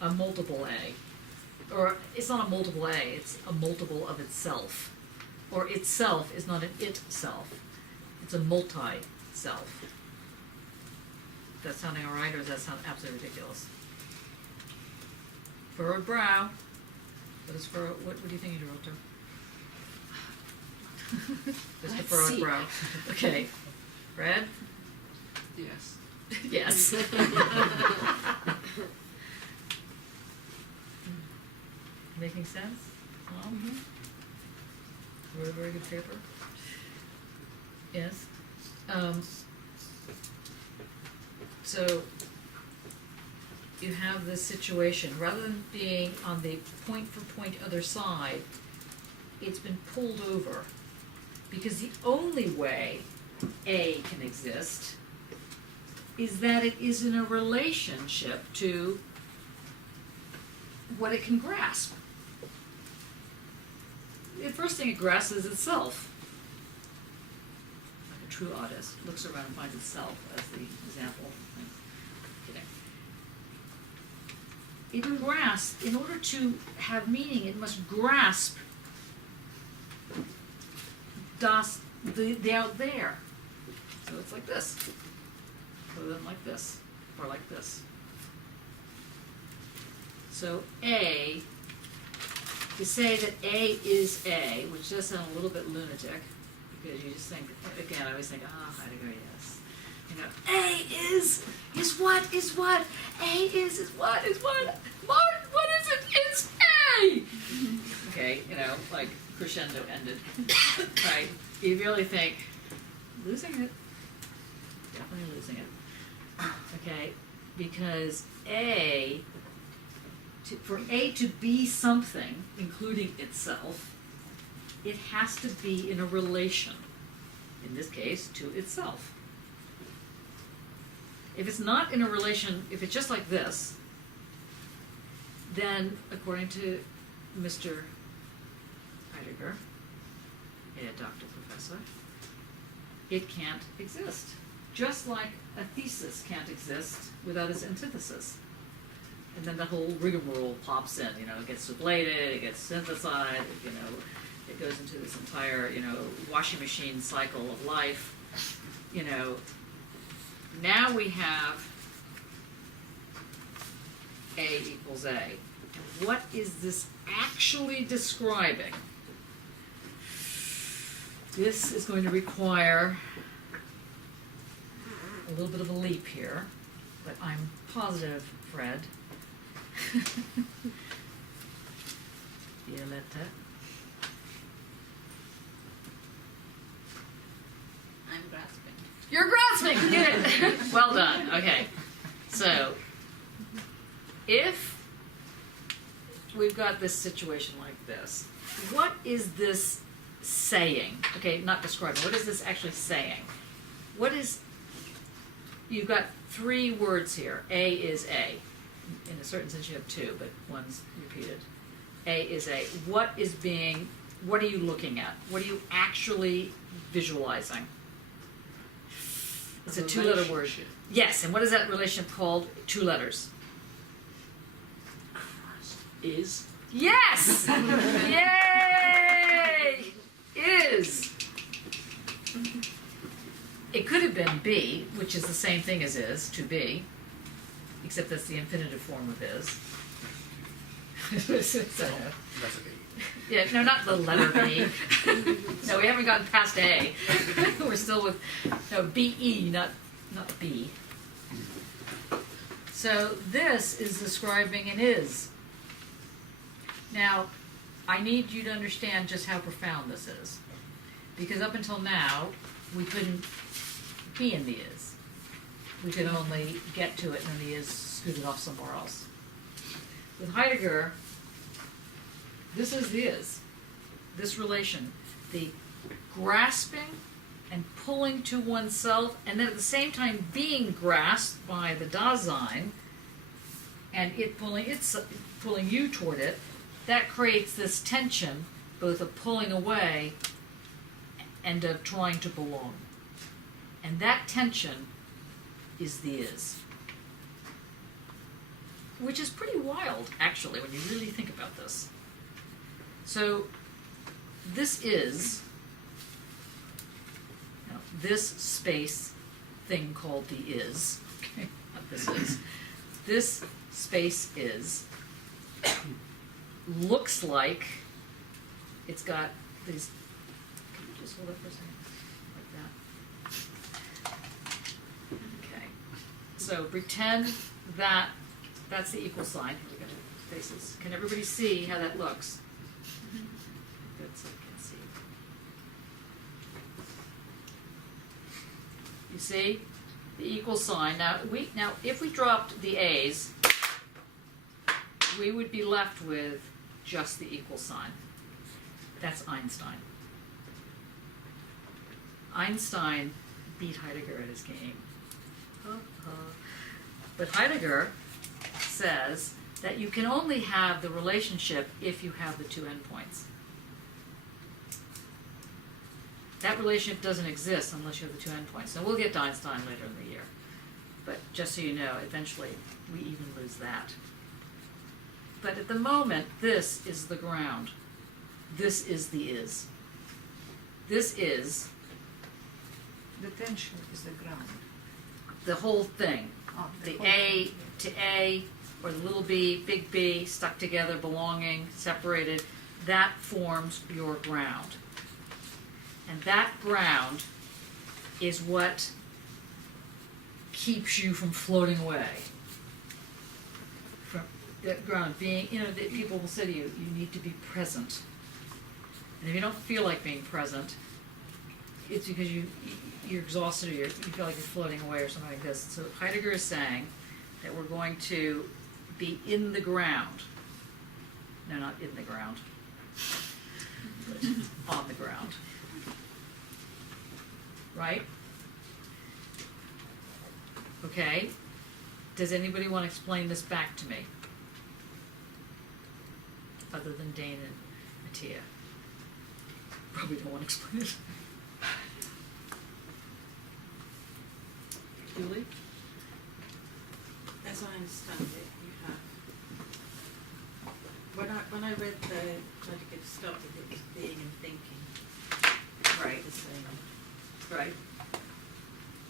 a multiple A. Or it's not a multiple A, it's a multiple of itself. Or itself is not an itself. It's a multi-self. Is that sounding all right, or does that sound absolutely ridiculous? Furrowed brow. What is furrowed? What do you think you wrote to? Just a Let's furrowed see. brow. Okay. Fred? Yes. Yes. Making sense? Tom? Wrote a very good paper? Yes? So you have this situation, rather than being on the point for point other side, it's been pulled over. Because the only way A can exist is that it is in a relationship to what it can grasp. The first thing it grasps is itself. Like a true artist looks around and finds itself as the example. It grasps, in order to have meaning, it must grasp the out there. So it's like this, or then like this, or like this. So A, to say that A is A, which does sound a little bit lunatic, because you just think, again, I always think, Heidegger, yes. You know, A is what? A is what? Martin, what is it? It's A! Okay, you know, like crescendo ended. Right? You really think, losing it. Definitely losing it. Okay? Because for A to be something, including itself, it has to be in a relation, in this case, to itself. If it's not in a relation, if it's just like this, then, according to Mr. Heidegger, a doctor professor, it can't exist. Just like a thesis can't exist without its antithesis. And then the whole rigmarole pops in, you know, it gets sublated, it gets synthesized, you know, it goes into this entire, you know, washing machine cycle of life, you know. Now we have A equals A. What is this actually describing? This is going to require a little bit of a leap here, but I'm positive, Fred. Violetta. I'm grasping. You're grasping! Good. Well done. Okay. So, if we've got this situation like this, what is this saying? Okay, not describing. What is this actually saying? What is... You've got three words here. A is A. In a certain sense you have two, but one's repeated. A is A. What are you looking at? What are you actually visualizing? It's a two-letter word. Yes, and what is that relationship called? Two letters. Is. Yes! Yay! Is. It could have been be, which is the same thing as is, to be, except that's the infinitive form of is. So, That's okay. yeah, no, not the letter B. No, we haven't gotten past A. We're still with, no, B-E, not B. So this is describing an is. Now, I need you to understand just how profound this is. Because up until now, we couldn't be in the is. We could only get to it and then the is scooted off somewhere else. With Heidegger, this is the is. This relation. The grasping and pulling to oneself, and then at the same time being grasped by the Dasein, and it pulling you toward it, that creates this tension, both of pulling away and of trying to belong. And that tension is the is. Which is pretty wild, actually, when you really think about this. So, this is, this space thing called the is, okay, what this is. This space is, looks like it's got these, can you just hold it for a second? Like that. Okay. So pretend that that's the equal sign. Here we go. Faces. Can everybody see how that looks? Good, so I can see. You see? The equal sign. Now, if we dropped the A's, we would be left with just the equal sign. That's Einstein. Einstein beat Heidegger at his game. But Heidegger says that you can only have the relationship if you have the two endpoints. That relationship doesn't exist unless you have the two endpoints. Now we'll get to Einstein later in the year. But just so you know, eventually we even lose that. But at the moment, this is the ground. This is the is. This is The tension is the ground. the whole thing. Oh, The whole A thing. to A, or the little b, big B, stuck together, belonging, separated, that forms your ground. And that ground is what keeps you from floating away. From that ground being, that people will say to you, you need to be present. And if you don't feel like being present, it's because you're exhausted, or you feel like you're floating away or something like this. So Heidegger is saying that we're going to be in the ground. No, not in the ground, but on the ground. Right? Okay. Does anybody want to explain this back to me? Other than Dane and Mattia. Probably don't want to explain it. Julie? As I understand it, you have. When I read the Heidegger started, it was being and thinking. Right. The same. Right.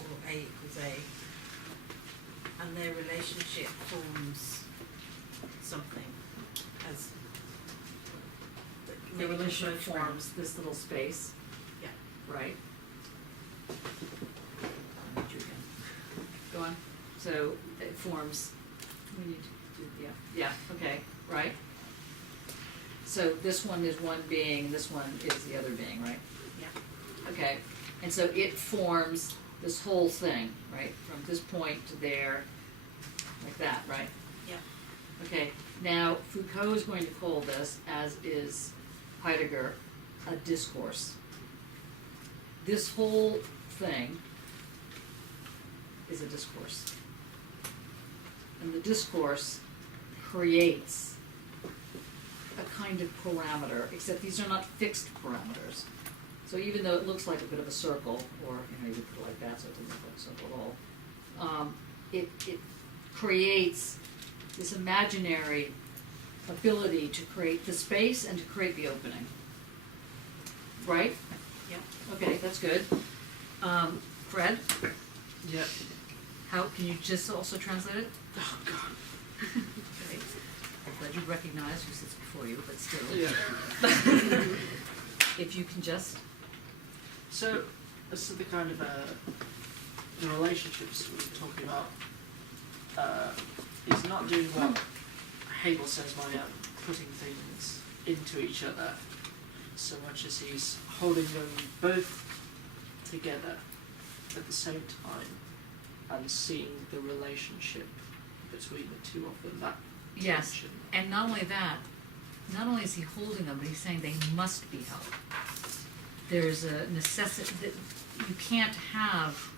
Or A equals A. And their relationship forms something as The relationship forms this little space. Yeah. Right. Go on. So it forms. We need to do, yeah. Okay. Right. So this one is one being. This one is the other being. Right. Yeah. Okay. And so it forms this whole thing. Right. From this point to there. Like that. Right. Yeah. Okay. Now Foucault is going to call this, as is Heidegger, a discourse. This whole thing is a discourse. And the discourse creates a kind of parameter, except these are not fixed parameters. So even though it looks like a bit of a circle, or you could put it like that so it doesn't look like a circle at all, it creates this imaginary ability to create the space and to create the opening. Right? Yeah. Okay, that's good. Fred, Yeah. how can you just also translate it? Oh God. Okay. I'm glad you recognize who sits before you, but still. Yeah. If you can just. So this is the kind of the relationships we were talking about. He's not doing what Hegel says by putting things into each other, so much as he's holding them both together at the same time and seeing the relationship between the two of them. That Yes, tension. and not only that, not only is he holding them, but he's saying they must be held. There's a necessity that you can't have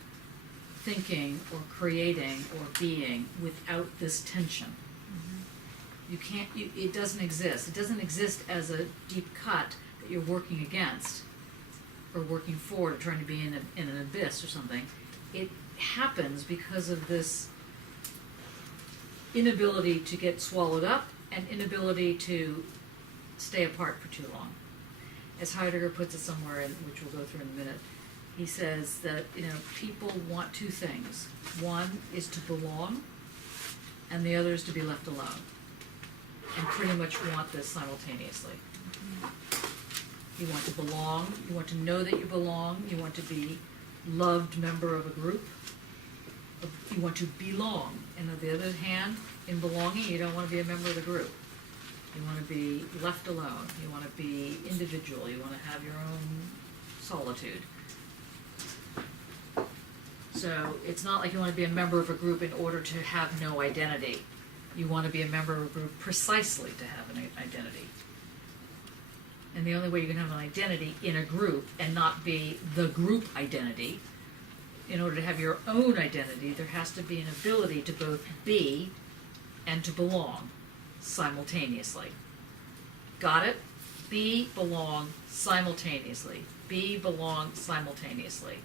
thinking or creating or being without this tension. You can't, it doesn't exist. It doesn't exist as a deep cut that you're working against or working for, or trying to be in an abyss or something. It happens because of this inability to get swallowed up and inability to stay apart for too long. As Heidegger puts it somewhere, which we'll go through in a minute, he says that people want two things. One is to belong, and the other is to be left alone. And pretty much want this simultaneously. You want to belong, you want to know that you belong, you want to be loved member of a group, you want to belong. And on the other hand, in belonging, you don't want to be a member of the group. You want to be left alone, you want to be individual, you want to have your own solitude. So it's not like you want to be a member of a group in order to have no identity. You want to be a member of a group precisely to have an identity. And the only way you can have an identity in a group and not be the group identity, in order to have your own identity, there has to be an ability to both be and to belong simultaneously. Got it? Be, belong simultaneously. Be, belong simultaneously.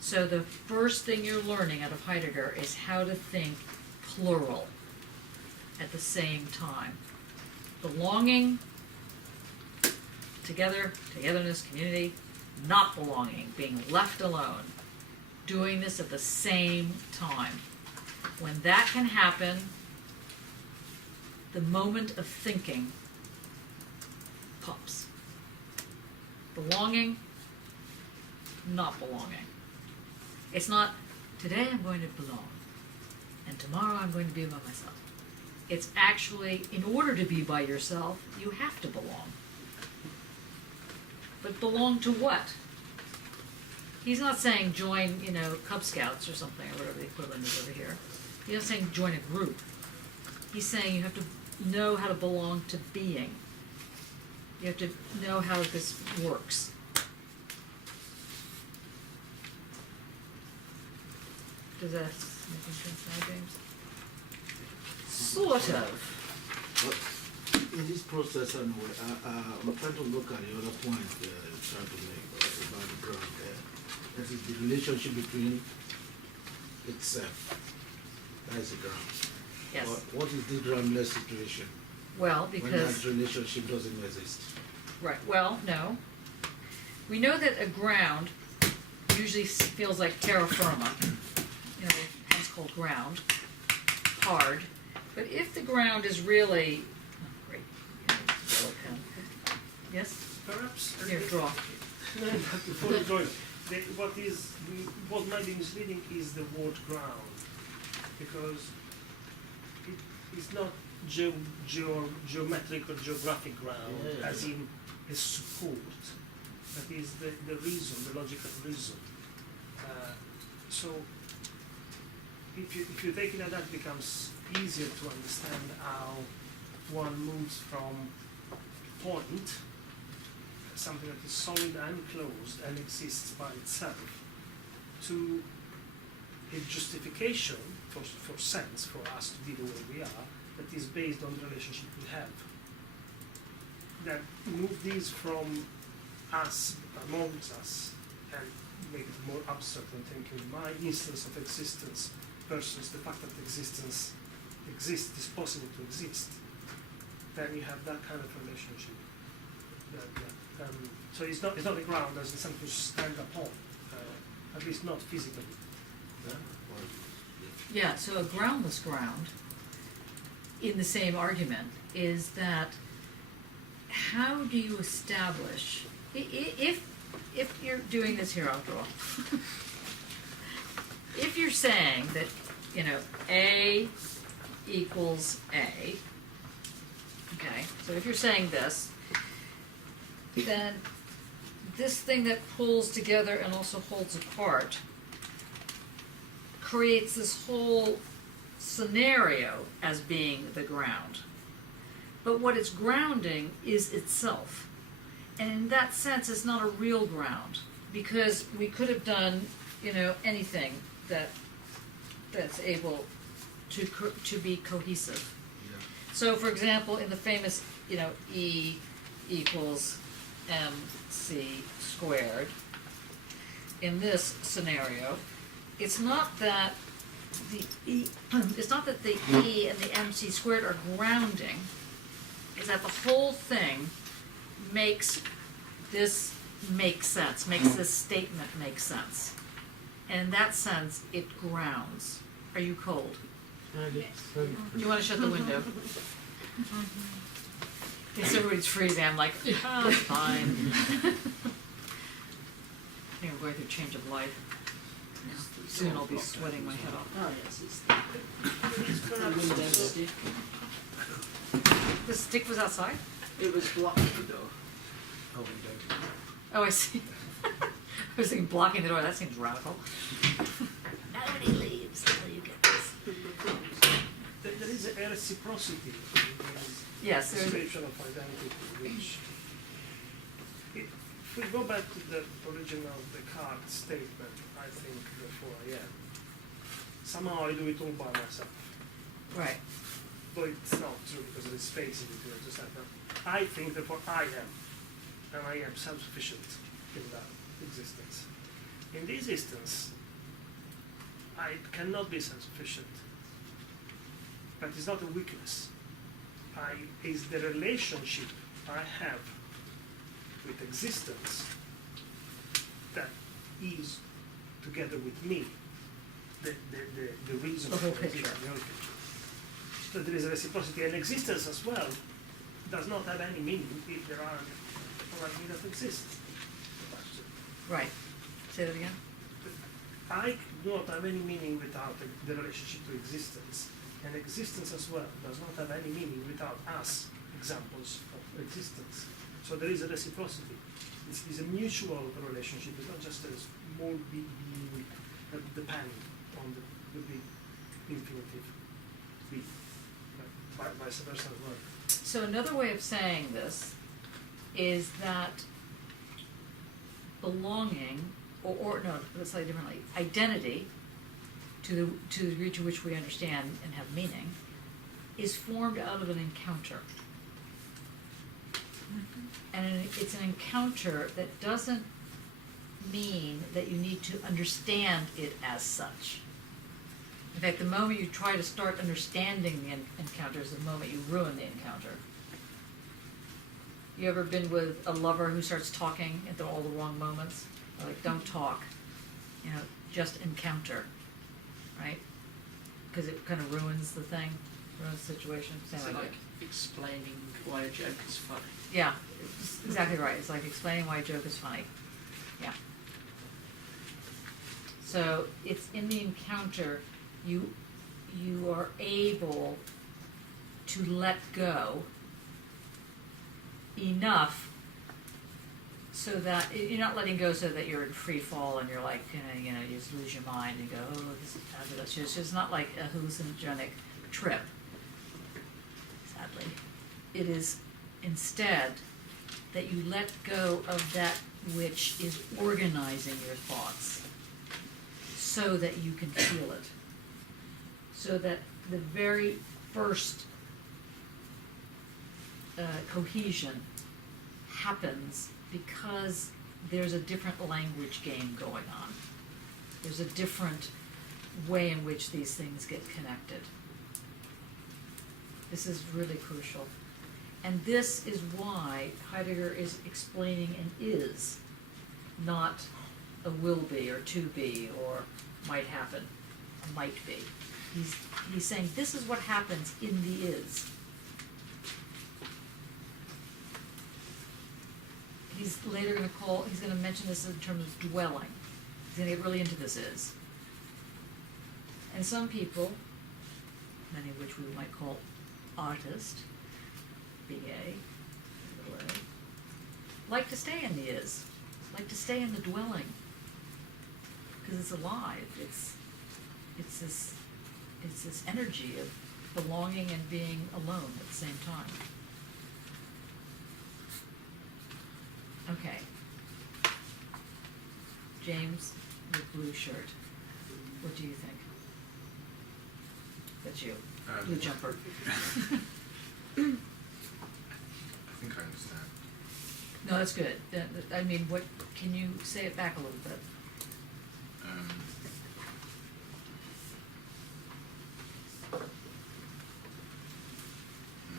So the first thing you're learning out of Heidegger is how to think plural at the same time. Belonging, together, togetherness, community, not belonging, being left alone, doing this at the same time. When that can happen, the moment of thinking pops. Belonging, not belonging. It's not, today I'm going to belong, and tomorrow I'm going to be by myself. It's actually, in order to be by yourself, you have to belong. But belong to what? He's not saying join, Cub Scouts or something, or whatever the equivalent is over here. He's not saying join a group. He's saying you have to know how to belong to being. You have to know how this works. Does that make sense now, James? Sort of. But in this process, anyway, I'm trying to look at the other point you're trying to make about the ground there. That is the relationship between itself. That is the ground. Yes. But what is the groundless situation? Well, When because, that relationship doesn't exist. right, well, no. We know that a ground usually feels like terra firma, hence called ground, hard. But if the ground is really, oh, great, yellow pen. Yes? Perhaps Here, draw. before the drawing, what might be misleading is the word ground, because it is not geometric or geographic ground, Yeah. as in a support. That is the reason, the logical reason. So if you take it like that, it becomes easier to understand how one moves from point, something that is solid and closed and exists by itself, to a justification for sense, for us to be the way we are, that is based on the relationship we have. That move these from us, amongst us, and make it more abstract and thinking my instance of existence versus the fact that existence exists, is possible to exist, then you have that kind of relationship. So it's not a ground as something to stand upon, at least not physically. Yeah? Or, Yeah, so a groundless ground, in the same argument, is that how do you establish, if you're doing this here, I'll draw. If you're saying that, A equals A, okay, so if you're saying this, then this thing that pulls together and also holds apart creates this whole scenario as being the ground. But what it's grounding is itself. And in that sense, it's not a real ground, because we could have done, anything that's able to be cohesive. yeah. So, for example, in the famous, E equals mc squared, in this scenario, it's not that the E and the mc squared are grounding. It's that the whole thing makes this make sense, makes this statement make sense. And in that sense, it grounds. Are you cold? Do you want to shut the window? Yes, everybody's freezing. I'm like, oh, it's fine. I think I'm going through a change of life. Soon I'll be sweating my head off. Oh yes, it's the window stick. The stick was outside? It was blocking the door. Oh, I see. I was thinking blocking the door. That seems radical. nobody leaves until you get this. There is a reciprocity in Yes, this there's, description of identity, which, if we go back to the original Descartes statement, I think, therefore I am, somehow I do it all by myself. right, Though it's not true because there is space in between, just like that. I think, therefore I am, and I am self-sufficient in that existence. In this instance, I cannot be self-sufficient, but it's not a weakness. Is the relationship I have with existence that is, together with me, the reason The whole for picture. existence, the whole picture. So there is a reciprocity, and existence as well does not have any meaning if there aren't people like me that exist. right. Say that again? I do not have any meaning without the relationship to existence, and existence as well does not have any meaning without us, examples of existence. So there is a reciprocity. It's a mutual relationship. It's not just a small big being that depend on the big infinitive being, but vice versa as well. So another way of saying this is that belonging, or no, let's say it differently, identity, to the degree to which we understand and have meaning, is formed out of an encounter. And it's an encounter that doesn't mean that you need to understand it as such. In fact, the moment you try to start understanding the encounter is the moment you ruin the encounter. You ever been with a lover who starts talking at all the wrong moments? Like, don't talk, just encounter, right? Because it kind of ruins the thing, ruins the situation. Same It's idea. like explaining why a joke is funny. Yeah, it's exactly right. It's like explaining why a joke is funny. Yeah. So it's in the encounter you are able to let go enough so that you're not letting go so that you're in free fall and you're like you just lose your mind and go, oh, this is fabulous. It's just not like a hallucinogenic trip. Sadly, it is instead that you let go of that which is organizing your thoughts so that you can feel it. So that the very first cohesion happens because there's a different language game going on. There's a different way in which these things get connected. This is really crucial. And this is why Heidegger is explaining an is, not a will be or to be or might happen, or might be. He's saying this is what happens in the is. He's later he's going to mention this in terms of dwelling. He's going to get really into this is. And some people, many of which we might call artist, big A, little a, like to stay in the is, like to stay in the dwelling, because it's alive. It's this energy of belonging and being alone at the same time. Okay. James with blue shirt. What do you think? That's you. Blue jumper. I think I understand. No, that's good. I mean, what, can you say it back a little bit? No,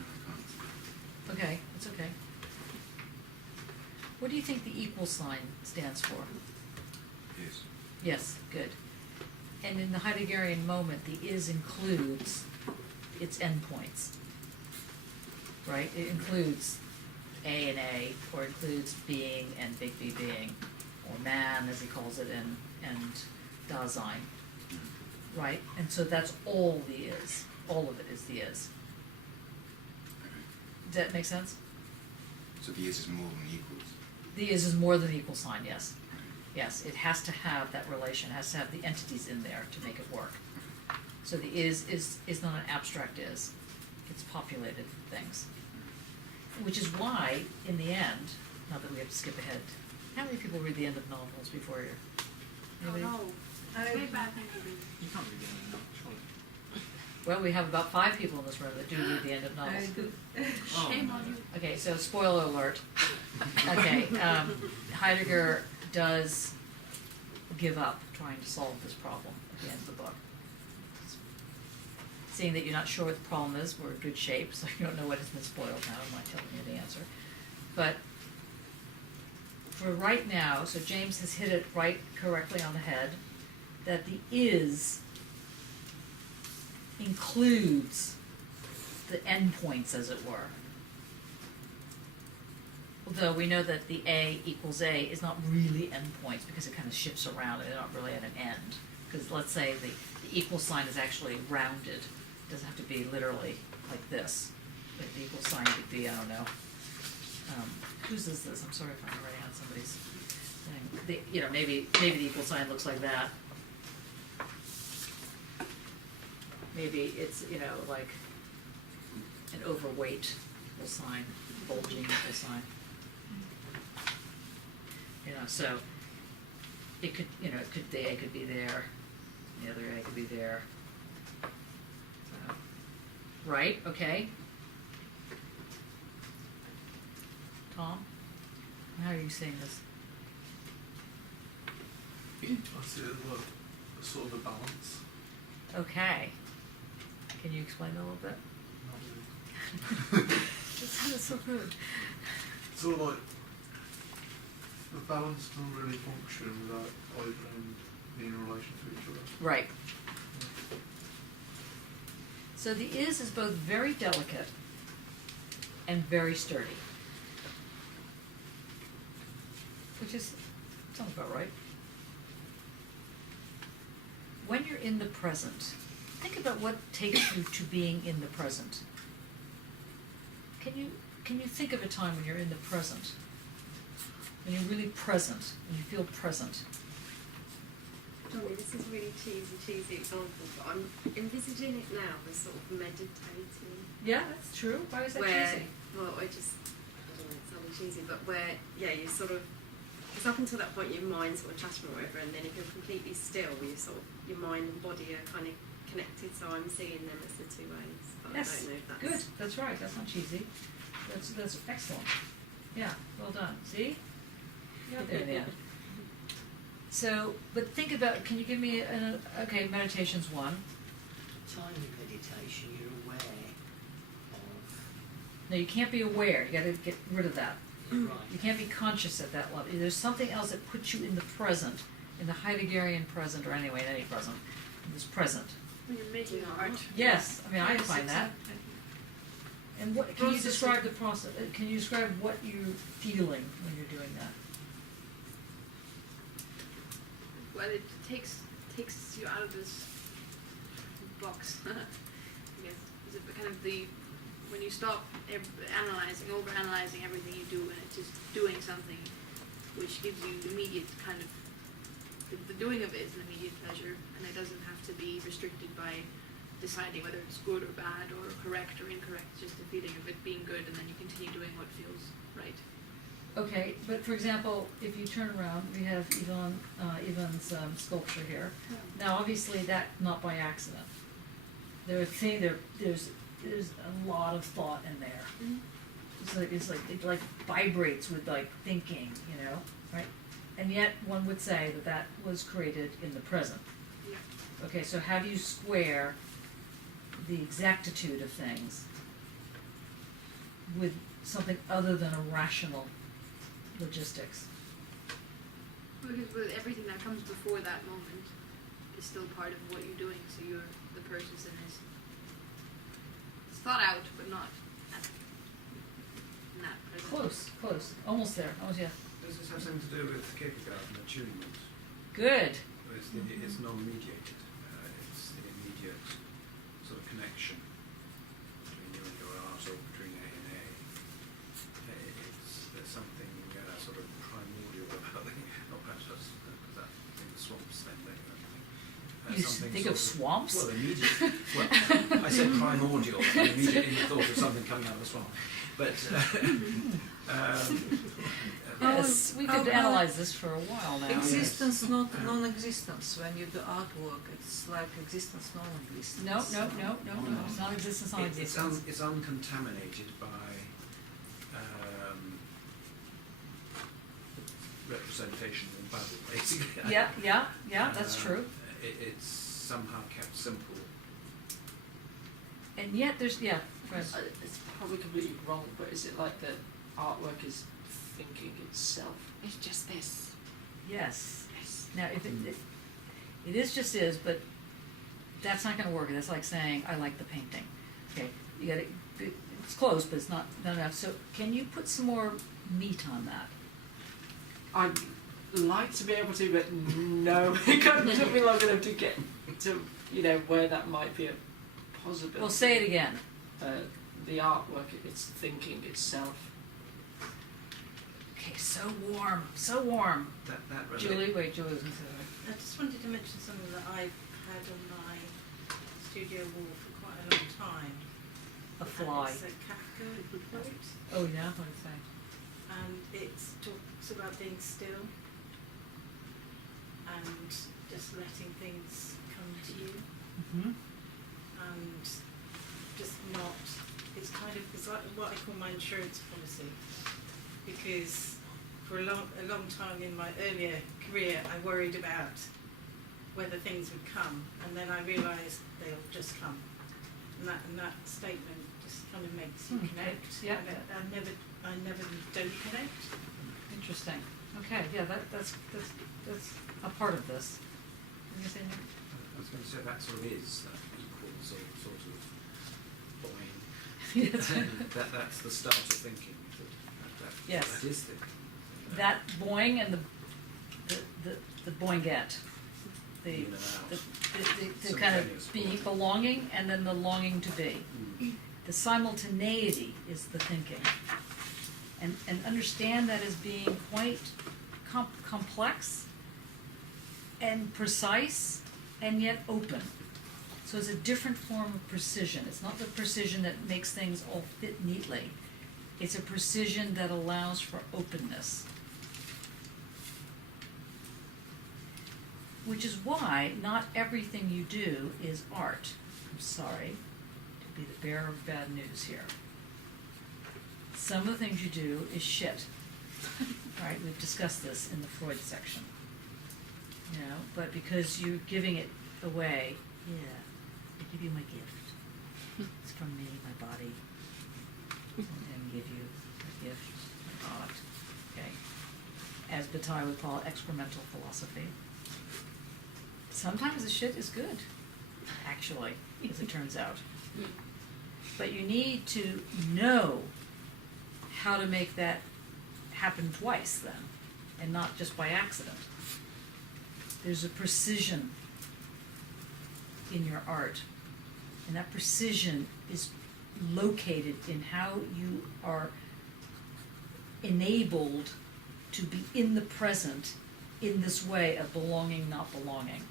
I can't. Okay, that's okay. What do you think the equal sign stands for? Yes. Yes, good. And in the Heideggerian moment, the is includes its endpoints, right? It includes A and A, or includes being and big B being, or man, as he calls it, and Dasein, right? And so that's all the is. All of it is the is. Okay. Does that make sense? So the is more than equals. The is more than equal sign, yes. Yes, it has to have that relation, has to have the entities in there to make it work. So the is not an abstract is, it's populated things. Which is why, in the end, not that we have to skip ahead, how many people read the end of novels before you? Oh Anybody? no, it's a very bad thing to do. You can't read the end of the novel, surely. Well, we have about 5 people in this room that do read the end of novels. I do. Oh, Shame on you. Okay, so spoiler alert. Okay, Heidegger does give up trying to solve this problem at the end of the book. Seeing that you're not sure what the problem is, we're in good shape, so you don't know what has been spoiled now, I'm not telling you the answer. But for right now, so James has hit it right correctly on the head, that the is includes the endpoints, as it were. Although we know that the A equals A is not really endpoints because it kind of shifts around and they're not really at an end. Because let's say the equal sign is actually rounded. It doesn't have to be literally like this. Like the equal sign could be, I don't know. Whose is this? I'm sorry if I'm writing on somebody's thing. Maybe the equal sign looks like that. Maybe it's, like an overweight equal sign, bulging equal sign. So it could, the A could be there, the other A could be there. So, right, okay. Tom, how are you seeing this? I see it as a sort of a balance. Okay. Can you explain a little bit? Not really. That sounded so good. Sort of like the balance doesn't really function without either end being in relation to each other. Right. So the is both very delicate and very sturdy. Which sounds about right. When you're in the present, think about what takes you to being in the present. Can you think of a time when you're in the present? When you're really present, when you feel present? Johnny, this is a really cheesy example, but I'm envisaging it now as sort of meditating. Yeah, that's true. Why is that where, cheesy? well, I don't know, it sounded cheesy, but where, you sort of, because up until that point your mind's sort of chattering or whatever, and then if you're completely still, your mind and body are kind of connected, so I'm seeing them as the two ways. But Yes, I don't know if that's... good. That's right. That's not cheesy. That's excellent. Yeah, well done. See? You're there in the end. So, but think about, can you give me okay, meditation's one. Tiny meditation, you're aware of. No, you can't be aware. You gotta get rid of that. Right. You can't be conscious at that level. There's something else that puts you in the present, in the Heideggerian present, or anyway, in any present, in this present. When you're making art. Yes, I mean, I find that. Exactly. And what, can you Processing. describe the process, can you describe what you're feeling when you're doing that? Well, it takes you out of this box. I guess is it kind of when you stop overanalyzing everything you do, and it's just doing something, which gives you immediate kind of the doing of it is an immediate pleasure, and it doesn't have to be restricted by deciding whether it's good or bad or correct or incorrect. It's just a feeling of it being good, and then you continue doing what feels right. Okay, but for example, if you turn around, we have Yvonne's sculpture here. Now, obviously, that not by accident. There's a lot of thought in there. Mm-hmm. It like vibrates with like thinking, right? And yet, one would say that was created in the present. Yeah. Okay, so how do you square the exactitude of things with something other than a rational logistics? Because with everything that comes before that moment is still part of what you're doing, so the person is thought out, but not in that present. Close, almost there, yeah. Does this have something to do with Kierkegaard and attunement? Good. It's non-mediated. It's the immediate sort of connection between you and your art, or between A and A. There's something sort of primordial about it. Not perhaps that's You something think sort of swamps? Well, immediate. Well, I said primordial, and immediately thought of something coming out of the swamp. But Yes, we could Oh, analyze this for a while now. Existence, not non-existence. When you do artwork, it's like existence, non-existence. No, it's not existence, not existence. it's uncontaminated by representation in bubble, basically. Yeah, that's true. It's somehow kept simple. And yet there's, go ahead. It's probably completely wrong, but is it like that artwork is thinking itself? It's just this. Yes. Yes. Now, if it is just is, but that's not going to work. That's like saying I like the painting. Okay, you got to. It's close, but it's not enough. So, can you put some more meat on that? I'd like to be able to, but no, it took me long enough to get to where that might be a possibility. Well, say it again. The artwork, it's thinking itself. Okay, so warm, so warm. That Julie, wait, Julie's going to say I just wanted to mention something that I've had on my studio wall for quite a long time. a fly. And it's a Kafka quote, Oh, yeah, what did it say? and it talks about being still and just letting things come to you, Mm-hmm. and just not. It's like what I call my insurance policy, because for a long time in my earlier career, I worried about whether things would come, and then I realised they'll just come, and that statement just kind of makes you connect. Yeah. I never don't connect. Interesting. Okay, yeah, that's a part of this. What you saying? I was going to say that sort of is that equal sort of boing. Yes. That's the start of thinking. Yes. That is thinking. That boing and the boingette. The In and out. the kind Simultaneous of being boing. belonging and then the longing to be. Mm. The simultaneity is the thinking. And understand that as being quite complex and precise and yet open. So it's a different form of precision. It's not the precision that makes things all fit neatly. It's a precision that allows for openness. Which is why not everything you do is art. I'm sorry to be the bearer of bad news here. Some of the things you do is shit. Right? We've discussed this in the Freud section. But because you're giving it away, I give you my gift. It's from me, my body. And give you a gift, my art. Okay. As Bataille would call it, experimental philosophy. Sometimes the shit is good, actually, as it turns out. But you need to know how to make that happen twice then, and not just by accident. There's a precision in your art, and that precision is located in how you are enabled to be in the present in this way of belonging, not belonging.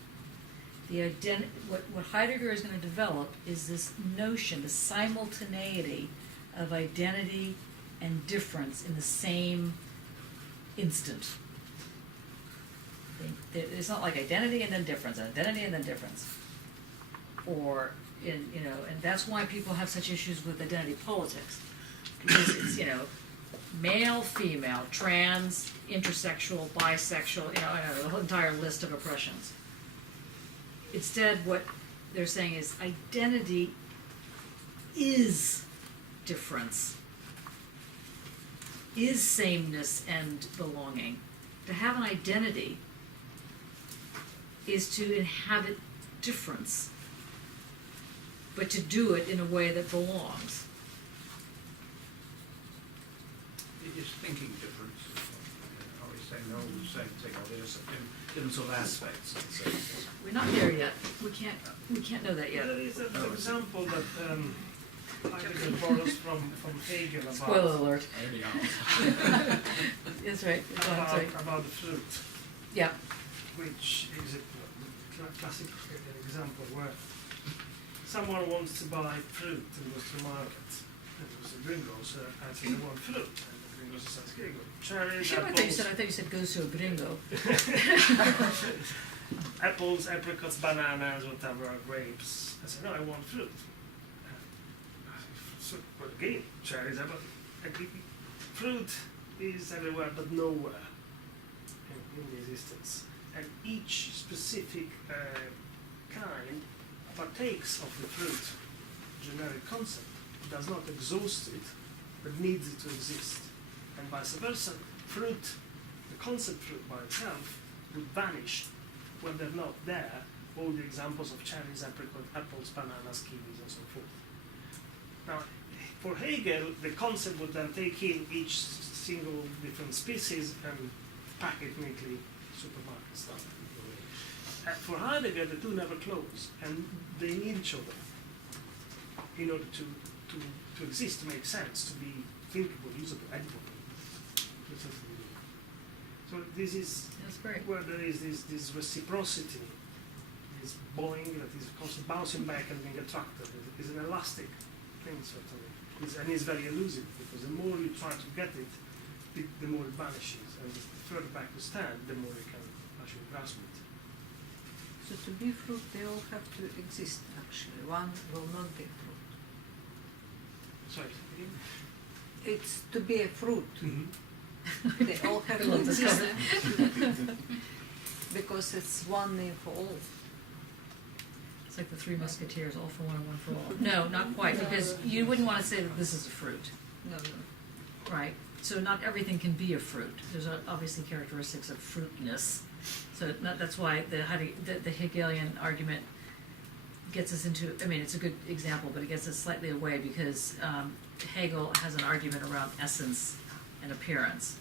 What Heidegger is going to develop is this notion, the simultaneity of identity and difference in the same instant. It's not like identity and then difference, identity and then difference. And that's why people have such issues with identity politics. Because it's, male, female, trans, intersexual, bisexual, a whole entire list of oppressions. Instead, what they're saying is identity is difference, is sameness and belonging. To have an identity is to inhabit difference, but to do it in a way that belongs. It is thinking difference. Are we saying they're all the same thing, or there's different sort of aspects? I'd say. We're not there yet. We can't know that yet. There is an example that Heidegger borrows from Hegel about. Spoiler alert. Only ours. That's right. That's right. About the fruit, Yeah. which is a a classic example where someone wants to buy fruit and goes to the market. And it was a greengrocer and says, I want fruit. And the greengrocer says, here you go, cherries, Sure, I apples, thought you said goes to a gringo. apples, apricots, bananas, whatever, grapes. I said, no, I want fruit. So, but again, cherries, apples, fruit is everywhere but nowhere in the existence. And each specific kind partakes of the fruit generic concept, does not exhaust it, but needs it to exist. And vice versa, fruit, the concept fruit by itself, would vanish when they're not there, all the examples of cherries, apricot, apples, bananas, kiwis, and so forth. Now, for Hegel, the concept would then take in each single different species and pack it neatly, supermarket style. For Heidegger, the two never close, and they need each other in order to exist, to make sense, to be thinkable, usable, edible. So this is That's great. where there is this reciprocity, this bowing that is constantly bouncing back and being attracted. It's an elastic thing, certainly. And it's very elusive, because the more you try to get it, the more it vanishes. And the further back you stand, the more you can actually grasp it. So to be fruit, they all have to exist actually. One will not be fruit. Sorry, again? It's to be a fruit. Mm-hmm. They all have to exist. Because it's one name for all. It's like the Three Musketeers, all for one and one for all. No, not quite, because you wouldn't want to say that this is a fruit, No, no. right? So not everything can be a fruit. There's obviously characteristics of fruitness. So that's why the Hegelian argument gets us into, I mean, it's a good example, but it gets us slightly away, because Hegel has an argument around essence and appearance.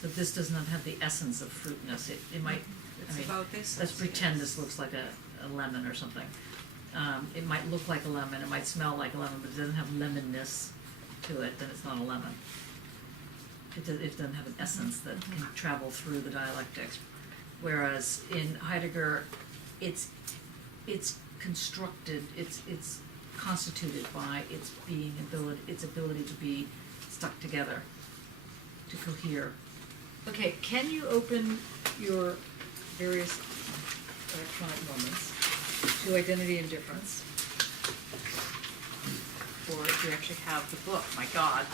So this does not have the essence of fruitness. It might, It's I mean, about this. let's pretend this looks like a lemon or something. It might look like a lemon, it might smell like a lemon, but it doesn't have lemonness to it, then it's not a lemon. It doesn't have an essence that can travel through the dialectics. Whereas in Heidegger, it's constructed, it's constituted by its ability to be stuck together, to cohere. Okay, can you open your various electronic moments to identity and difference? Or if you actually have the book, my God.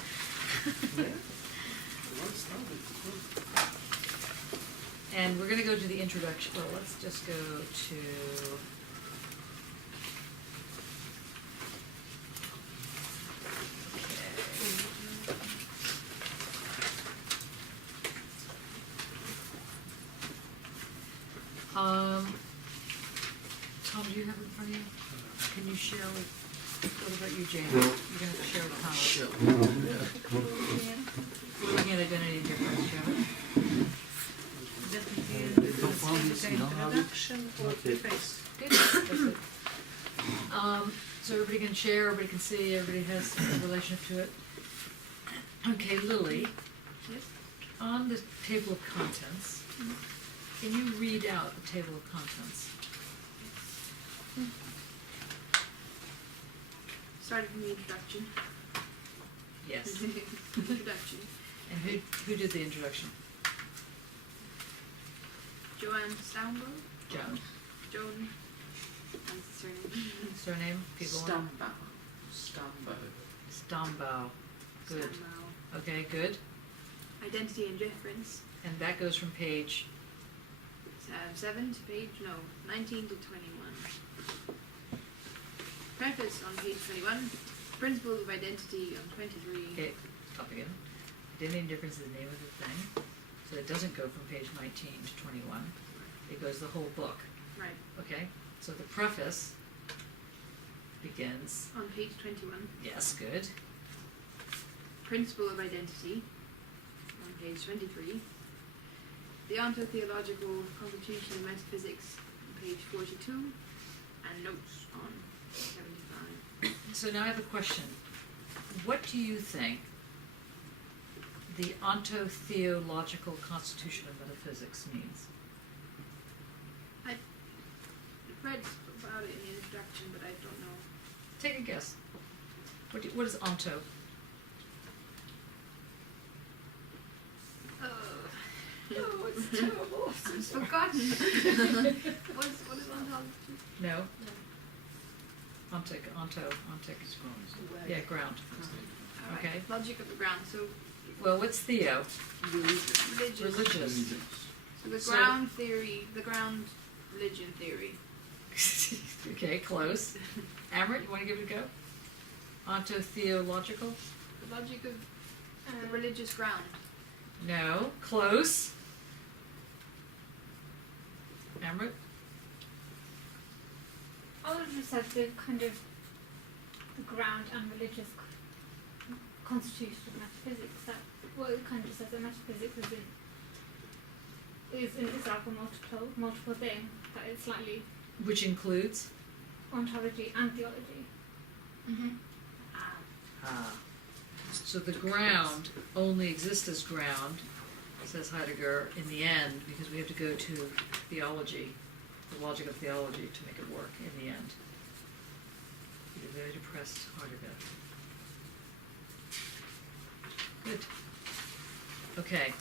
And we're gonna go to the introduction, well, let's just go to. Tom, do you have it in front of you? Can you share with, what about you, Jane? You're gonna have to share with Tom. Sure. We're looking at identity and difference, do you have it? Identity and difference, introduction or preface. Good, that's it. So everybody can share, everybody can see, everybody has a relationship to it. Okay, Lily. Yes. On the table of contents, can you read out the table of contents? Starting from the introduction. Yes. Introduction. And who did the introduction? Joanne Stambo. Joan. Joan. That's the surname. Surname? People want? Stambo. Stambow. Good. Stambo. Okay, good. Identity and difference. And that goes from page, 7 to page, 19 to 21. Preface on page 21. Principles of identity on 23. okay, stop again. Identity and difference is the name of the thing. So it doesn't go from page 19 to 21. It goes the whole book. Right. Okay? So the preface begins, On page 21. yes, good. Principle of identity on page 23. The ontotheological constitution of metaphysics on page 42. And notes on 75. So now I have a question. What do you think the ontotheological constitution of metaphysics means? read about it in the introduction, but I don't know. Take a guess. What is onto? Oh, it's terrible. I've forgotten. what is ontology? No. Ontic. Yeah, ground. Alright, Okay. logic of the ground. So Well, what's theo? religious. Religious. So the So- ground theory, the ground religion theory. Okay, close. Amrit, you want to give it a go? Ontotheological? The logic of the religious ground. No. Close. Amrit? I would have said the kind of the ground and religious constitution of metaphysics. That well, it kind of says that metaphysics is in itself a multiple thing. That it's slightly Which includes? ontology and theology. Mm-hmm. Ah. So the ground only exists as ground, says Heidegger, in the end, because we have to go to theology, the logic of theology, to make it work in the end. You're very depressed, Heidegger. Good. Okay.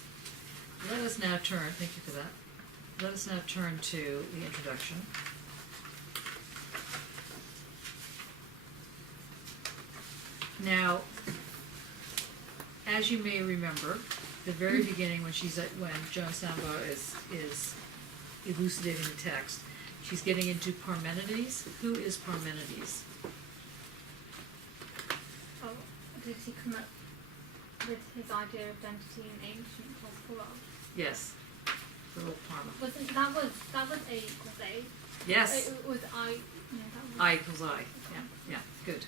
Let us now turn, thank you for that. Let us now turn to the introduction. Now, as you may remember, the very beginning when Joan Samba is elucidating the text, she's getting into Parmenides. Who is Parmenides? Oh, did he come up with his idea of identity in ancient classical world? Yes, the little Parma. Wasn't that was A equals A? Yes, It was I. No, that was I equals I. Yeah, good.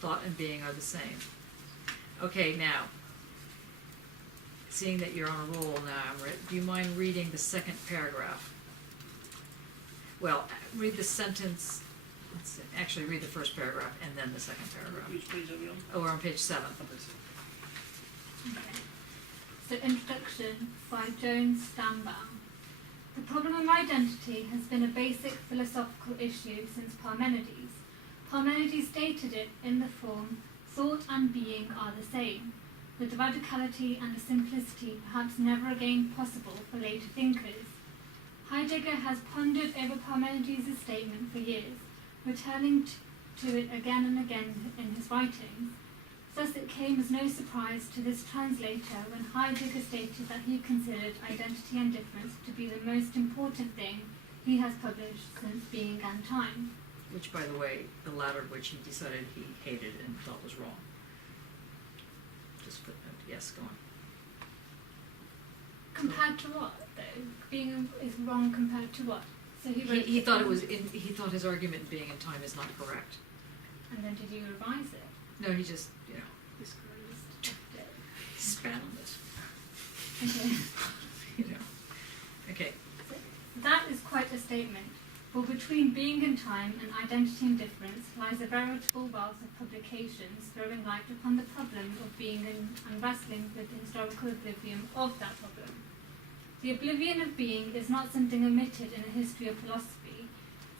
Thought and being are the same. Okay, now, seeing that you're on a roll now, Amrit, do you mind reading the second paragraph? Well, read the sentence, let's see, actually read the first paragraph and then the second paragraph. Which page are we on? Oh, we're on page 7. Okay. So, introduction by Joan Stambaum. The problem of identity has been a basic philosophical issue since Parmenides. Parmenides stated it in the form, thought and being are the same, with the radicality and the simplicity perhaps never again possible for later thinkers. Heidegger has pondered over Parmenides' statement for years, returning to it again and again in his writings. Thus it came as no surprise to this translator when Heidegger stated that he considered identity and difference to be the most important thing he has published since Being and Time. Which, by the way, the latter of which he decided he hated and thought was wrong. Just footnote. Yes, go on. Compared to what, though? Being is wrong compared to what? So He thought he thought his argument in Being and Time is not correct. And then did you revise it? No, he just, Left it. spat on it. Okay. Okay. So that is quite a statement. For between Being and Time and Identity and Difference lies a veritable wealth of publications throwing light upon the problem of being and wrestling with the historical oblivion of that problem. The oblivion of being is not something omitted in the history of philosophy,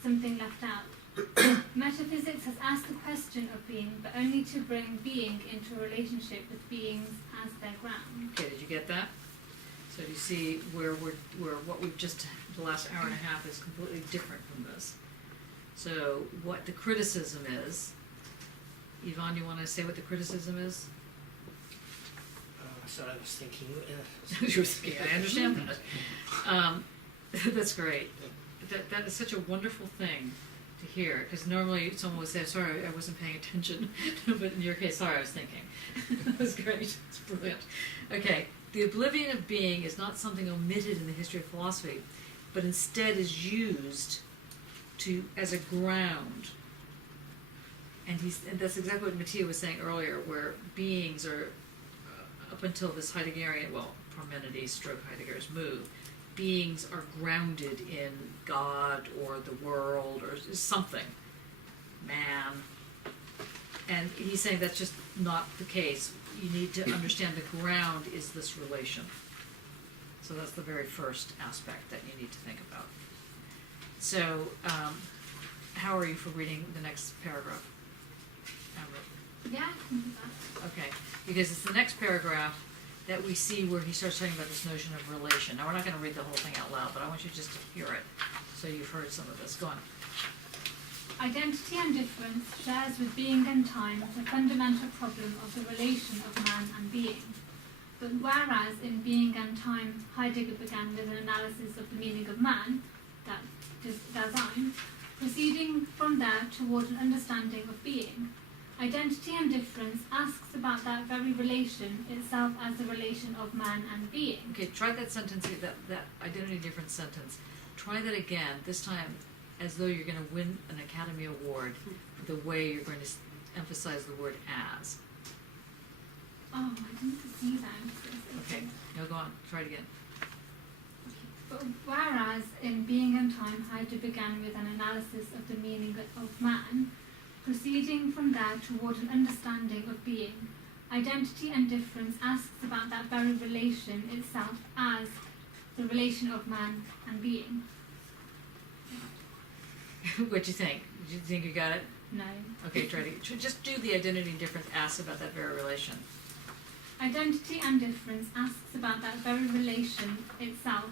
something left out. Metaphysics has asked the question of being, but only to bring being into a relationship with beings as their ground. Okay, did you get that? So do you see where what we've just, the last hour and a half is completely different from this. So what the criticism is, Yvonne, you want to say what the criticism is? Sorry, I was thinking. You were thinking, I understand that. That's great. That is such a wonderful thing to hear, because normally someone would say, sorry, I wasn't paying attention, but in your case, sorry, I was thinking. That's great. It's brilliant. Okay, the oblivion of being is not something omitted in the history of philosophy, but instead is used as a ground. And that's exactly what Mattia was saying earlier, where beings are, up until this Heideggerian, well, Parmenides stroke Heidegger's move, beings are grounded in God or the world or something, man. And he's saying that's just not the case. You need to understand the ground is this relation. So that's the very first aspect that you need to think about. So, how are you for reading the next paragraph? Amber? Yeah, I can do that. Okay, because it's the next paragraph that we see where he starts talking about this notion of relation. Now, we're not gonna read the whole thing out loud, but I want you just to hear it, so you've heard some of this. Go on. Identity and difference shares with being and time the fundamental problem of the relation of man and being. But whereas in being and time Heidegger began with an analysis of the meaning of man, that is Dasein, proceeding from there toward an understanding of being, identity and difference asks about that very relation itself as the relation of man and being. Okay, try that sentence, that identity difference sentence. Try that again, this time as though you're gonna win an Academy Award for the way you're going to emphasize the word as. Oh, I didn't see that. Okay, no, go on, try it again. But whereas in being and time Heidegger began with an analysis of the meaning of man, proceeding from there toward an understanding of being, identity and difference asks about that very relation itself as the relation of man and being. What'd you think? Did you think you got it? No. Okay, just do the identity difference, asks about that very relation. Identity and difference asks about that very relation itself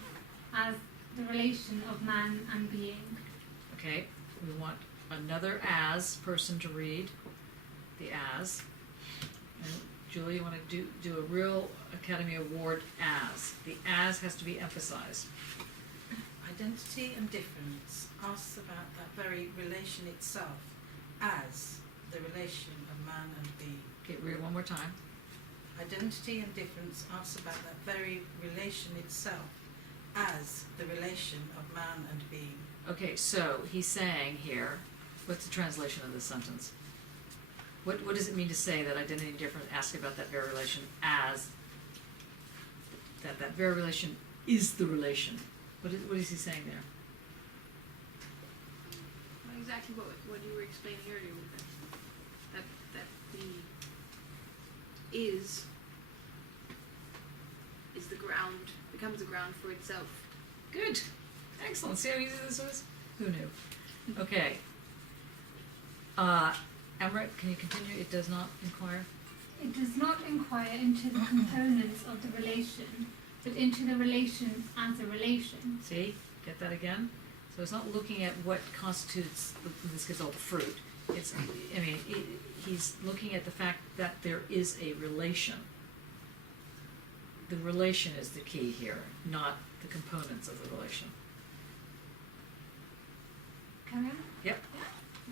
as the relation of man and being. Okay, we want another as person to read, the as. And Julie, you want to do a real Academy Award as. The as has to be emphasized. Identity and difference asks about that very relation itself as the relation of man and being. Okay, read it one more time. Identity and difference asks about that very relation itself as the relation of man and being. Okay, so he's saying here, what's the translation of this sentence? What does it mean to say that identity and difference asks about that very relation as that very relation is the relation? What is he saying there? Well, exactly what you were explaining earlier, that the is the ground, becomes the ground for itself. Good. Excellent. See how easy this was? Who knew? Okay. Amrit, can you continue? It does not inquire? It does not inquire into the components of the relation, but into the relation as a relation. See? Get that again? So it's not looking at what constitutes, in this case, all the fruit. It's, he's looking at the fact that there is a relation. The relation is the key here, not the components of the relation. Carry on? Yep.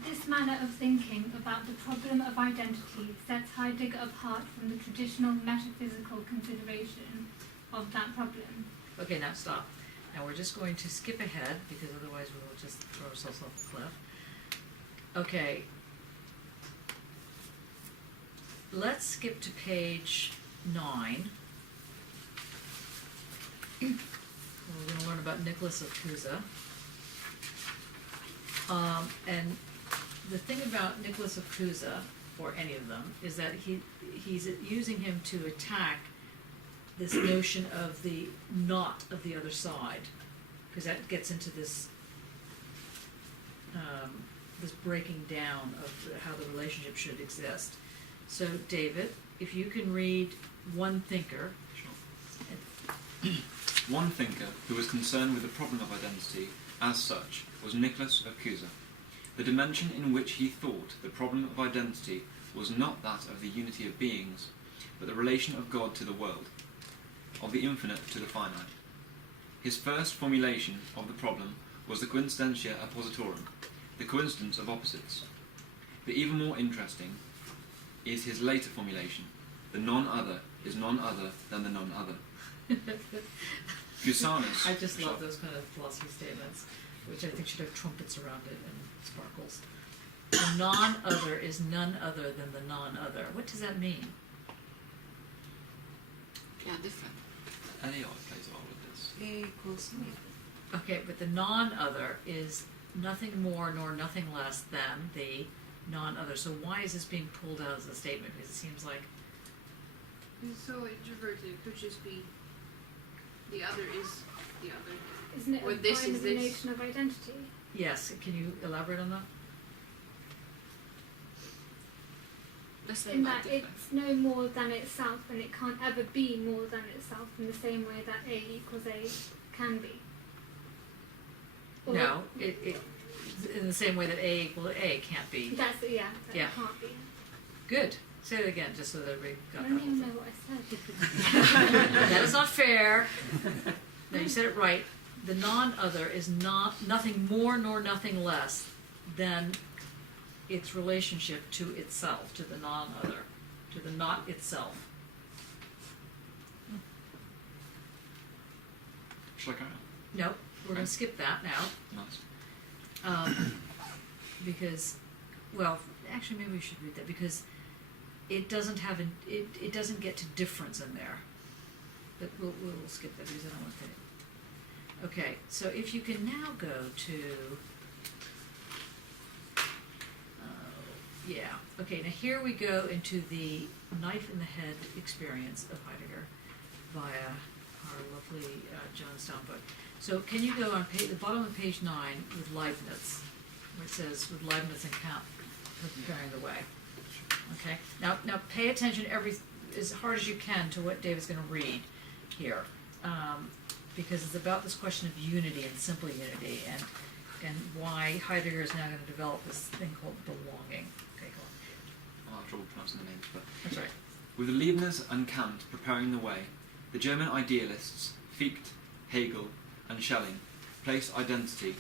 This manner of thinking about the problem of identity sets Heidegger apart from the traditional metaphysical consideration of that problem. Okay, now stop. Now we're just going to skip ahead because otherwise we will just throw ourselves off the cliff. Okay. Let's skip to page 9. We're going to learn about Nicholas of Cusa. And the thing about Nicholas of Cusa, or any of them, is that he's using him to attack this notion of the not of the other side, because that gets into this this breaking down of how the relationship should exist. So, David, if you can read One Thinker. One thinker who was concerned with the problem of identity as such was Nicholas of Cusa. The dimension in which he thought the problem of identity was not that of the unity of beings, but the relation of God to the world, of the infinite to the finite. His first formulation of the problem was the coincidentia oppositorum, the coincidence of opposites. But even more interesting is his later formulation, the non-other is none other than the non-other. Cusanus. I just love those kind of philosophy statements, which I think should have trumpets around it and sparkles. The non-other is none other than the non-other. What does that mean? Yeah, different. AI plays a role with this. A equals me. Okay, but the non-other is nothing more nor nothing less than the non-other. So why is this being pulled out as a statement? Because it seems like... It's so introverted, it could just be the other is the other. Isn't it Or a this kind is of this. relation of identity? Yes, can you elaborate on that? Let's say In about that different. it's no more than itself, and it can't ever be more than itself in the same way that A equals A can be. Or No, it in the same way that A equal to A can't be. That's that Yeah. can't be. Good. Say it again, just so that everybody I got don't that. even know what I said. That is not fair. No, you said it right. The non-other is not nothing more nor nothing less than its relationship to itself, to the non-other, to the not itself. Shall I carry on? No, we're going to skip that now. Nice. Because, well, actually, maybe we should read that because it doesn't have it doesn't get to difference in there. But we'll skip that because I don't want to. Okay, so if you can now go to, yeah, okay, now here we go into the knife in the head experience of Heidegger via our lovely Johnstown book. So can you go on the bottom of page 9 with Leibniz, where it says, with Leibniz and Kant preparing the way. Okay, now pay attention as hard as you can to what David's going to read here. Because it's about this question of unity and simple unity, and why Heidegger is now going to develop this thing called belonging. Okay, go on. I'll have trouble pronouncing the names, but That's right. with Leibniz and Kant preparing the way, the German idealists Fichte, Hegel, and Schelling placed identity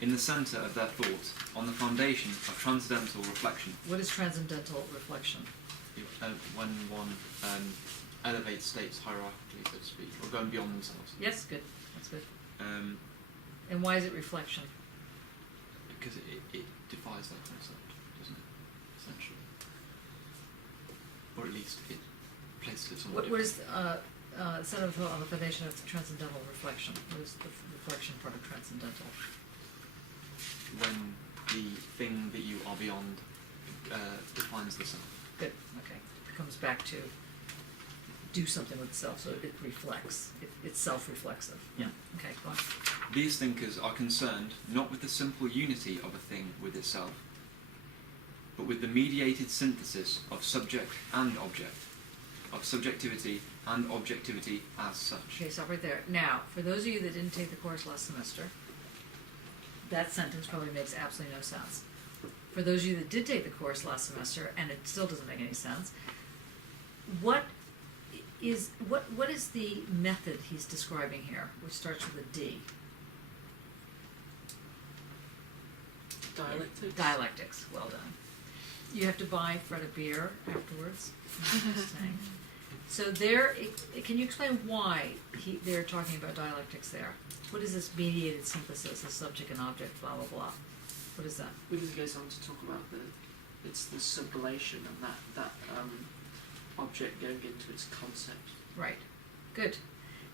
in the centre of their thought on the foundation of transcendental reflection. What is transcendental reflection? When one elevates states hierarchically, so to speak, or going beyond themselves. Yes, good. That's good. Um, And why is it reflection? because it defies that concept, doesn't it? Essentially. Or at least it places it somewhere What is different. set of on the foundation of transcendental reflection? What is the reflection part of transcendental? When the thing that you are beyond defines the self. Good. Okay. It comes back to do something with itself, so it reflects. It's self-reflexive. Yeah. Okay. Go on. These thinkers are concerned not with the simple unity of a thing with itself, but with the mediated synthesis of subject and object, of subjectivity and objectivity as such. Okay, stop right there. Now, for those of you that didn't take the course last semester, that sentence probably makes absolutely no sense. For those of you that did take the course last semester, and it still doesn't make any sense, what is the method he's describing here, which starts with a D? Dialectics. Dialectics. Well done. You have to buy Fred a beer afterwards. I'm just saying. So can you explain why they're talking about dialectics there? What is this mediated synthesis of subject and object, blah, blah, blah? What is that? Because it goes on to talk about it's the sublation and that object going into its concept. Right. Good.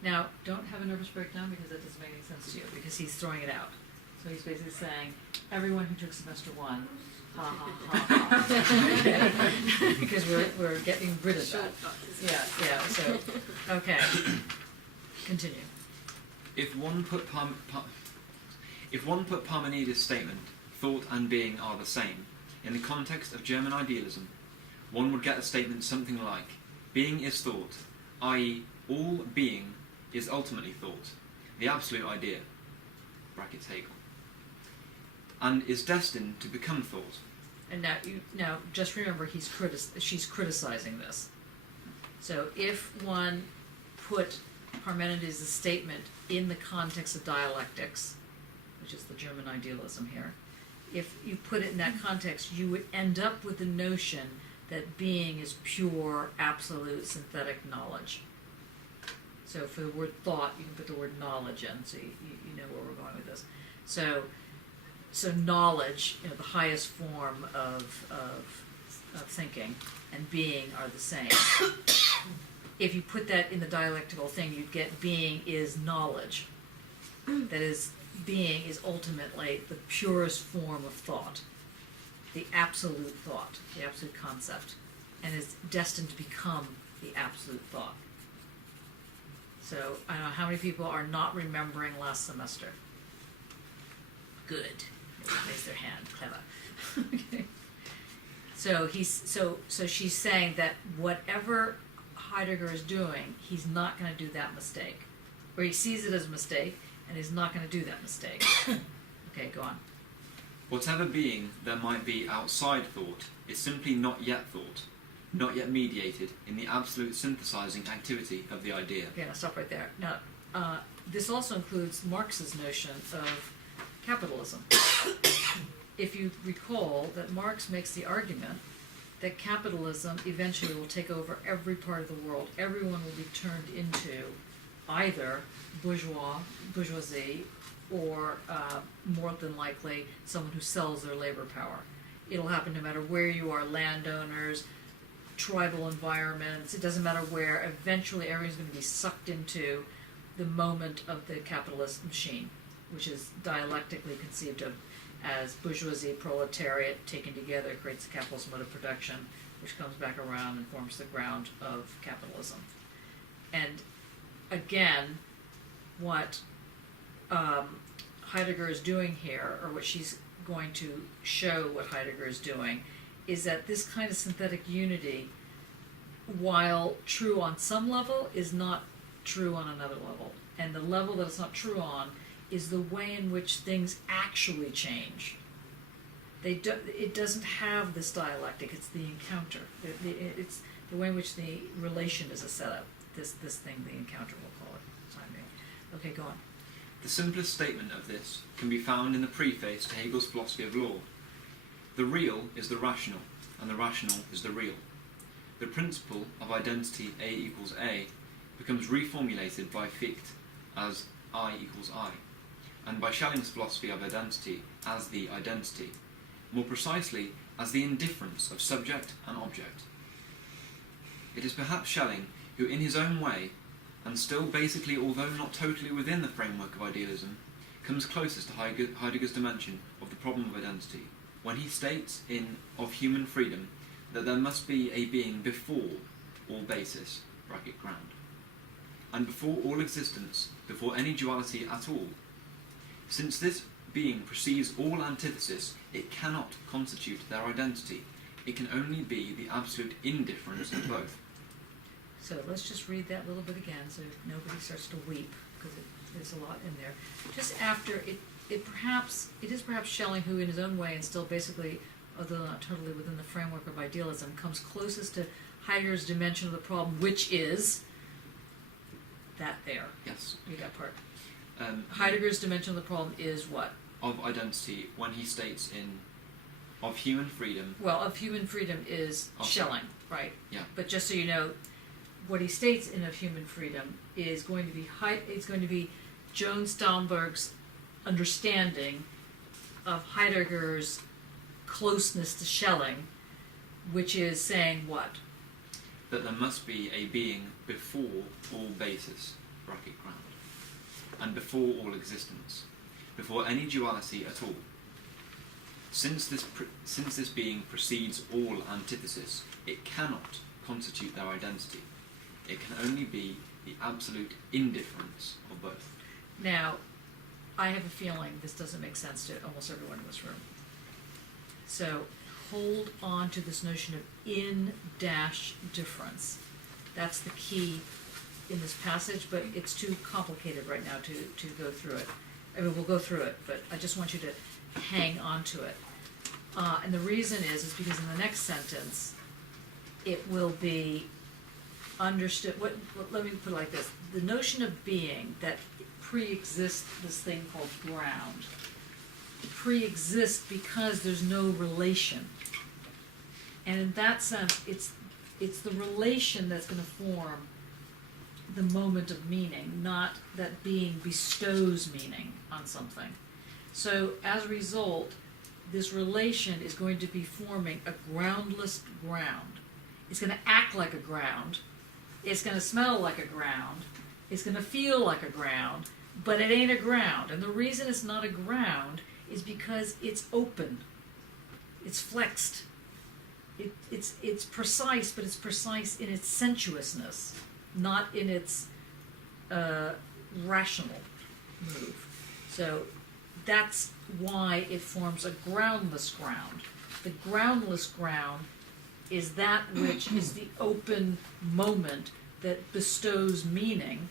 Now, don't have a nervous breakdown because that doesn't make any sense to you, because he's throwing it out. So he's basically saying, everyone who took semester 1, ha ha ha ha. Because we're getting rid of that. Yeah, so, okay. Continue. If one put Parmenides' statement, thought and being are the same, in the context of German idealism, one would get a statement something like, being is thought, i.e. all being is ultimately thought, the absolute idea, brackets Hegel, and is destined to become thought. And now just remember she's criticizing this. So if one put Parmenides' statement in the context of dialectics, which is the German idealism here, if you put it in that context, you would end up with the notion that being is pure, absolute, synthetic knowledge. So for the word thought, you can put the word knowledge in, so you know where we're going with this. So knowledge, the highest form of thinking, and being are the same. If you put that in the dialectical thing, you'd get being is knowledge. That is, being is ultimately the purest form of thought, the absolute thought, the absolute concept, and is destined to become the absolute thought. So I don't know how many people are not remembering last semester. Good. They raise their hand. Clever. Okay. So she's saying that whatever Heidegger is doing, he's not going to do that mistake, or he sees it as a mistake, and he's not going to do that mistake. Okay, go on. Whatever being there might be outside thought is simply not yet thought, not yet mediated in the absolute synthesizing activity of the idea. Okay, now stop right there. Now, this also includes Marx's notion of capitalism. If you recall that Marx makes the argument that capitalism eventually will take over every part of the world. Everyone will be turned into either bourgeoisie, or more than likely someone who sells their labor power. It'll happen no matter where you are, landowners, tribal environments, it doesn't matter where. Eventually everyone's going to be sucked into the moment of the capitalist machine, which is dialectically conceived of as bourgeoisie, proletariat taken together creates the capitalist mode of production, which comes back around and forms the ground of capitalism. And again, what Heidegger is doing here, or what she's going to show what Heidegger is doing, is that this kind of synthetic unity, while true on some level, is not true on another level. And the level that it's not true on is the way in which things actually change. It doesn't have this dialectic, it's the encounter. It's the way in which the relation is a setup. This thing, the encounter, we'll call it. Okay, go on. The simplest statement of this can be found in the preface to Hegel's philosophy of law. The real is the rational, and the rational is the real. The principle of identity A equals A becomes reformulated by Fichte as I equals I, and by Schelling's philosophy of identity as the identity, more precisely as the indifference of subject and object. It is perhaps Schelling who, in his own way, and still basically, although not totally within the framework of idealism, comes closest to Heidegger's dimension of the problem of identity, when he states in Of Human Freedom that there must be a being before all basis, bracket ground, and before all existence, before any duality at all. Since this being precedes all antithesis, it cannot constitute their identity. It can only be the absolute indifference of both. So let's just read that little bit again so nobody starts to weep, because there's a lot in there. Just after it is perhaps Schelling who, in his own way, and still basically, although not totally within the framework of idealism, comes closest to Heidegger's dimension of the problem, which is that there. Yes. You got part. Heidegger's dimension of the problem is what? Of identity, when he states in Of Human Freedom. Well, Of Human Freedom is Schelling, right? Yeah. But just so you know, what he states in Of Human Freedom is going to be Joan Stolberg's understanding of Heidegger's closeness to Schelling, which is saying what? That there must be a being before all basis, bracket ground, and before all existence, before any duality at all. Since this being precedes all antithesis, it cannot constitute their identity. It can only be the absolute indifference of both. Now, I have a feeling this doesn't make sense to almost everyone in this room. So hold on to this notion of in-difference. That's the key in this passage, but it's too complicated right now to go through it. I mean, we'll go through it, but I just want you to hang on to it. And the reason is because in the next sentence, it will be understood. Let me put it like this. The notion of being that pre-exists this thing called ground pre-exists because there's no relation. And in that sense, it's the relation that's going to form the moment of meaning, not that being bestows meaning on something. So as a result, this relation is going to be forming a groundless ground. It's going to act like a ground. It's going to smell like a ground. It's going to feel like a ground, but it ain't a ground. And the reason it's not a ground is because it's open. It's flexed. It's precise, but it's precise in its sensuousness, not in its rational move. So that's why it forms a groundless ground. The groundless ground is that which is the open moment that bestows meaning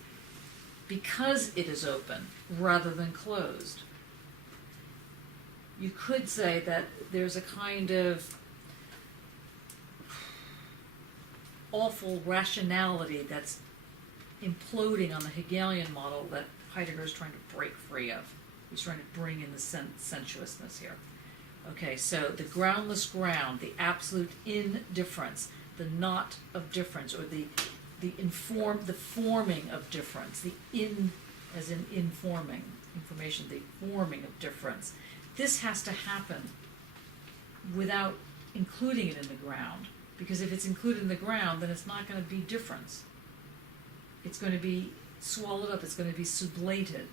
because it is open rather than closed. You could say that there's a kind of awful rationality that's imploding on the Hegelian model that Heidegger is trying to break free of. He's trying to bring in the sensuousness here. Okay, so the groundless ground, the absolute indifference, the not of difference, or the forming of difference, the in as in informing information, the forming of difference. This has to happen without including it in the ground, because if it's included in the ground, then it's not going to be difference. It's going to be swallowed up, it's going to be sublated,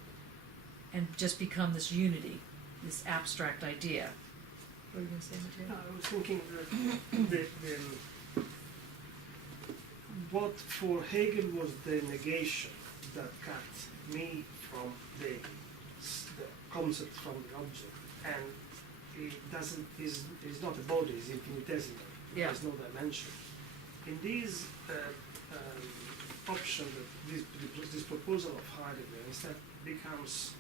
and just become this unity, this abstract idea. What are you going to say, Matteo? I was thinking that what for Hegel was the negation that cut me from the concept from the object, and it doesn't is not a body, it's infinitesimal. Yeah. There's no dimension. In this option, that this proposal of Heidegger instead becomes,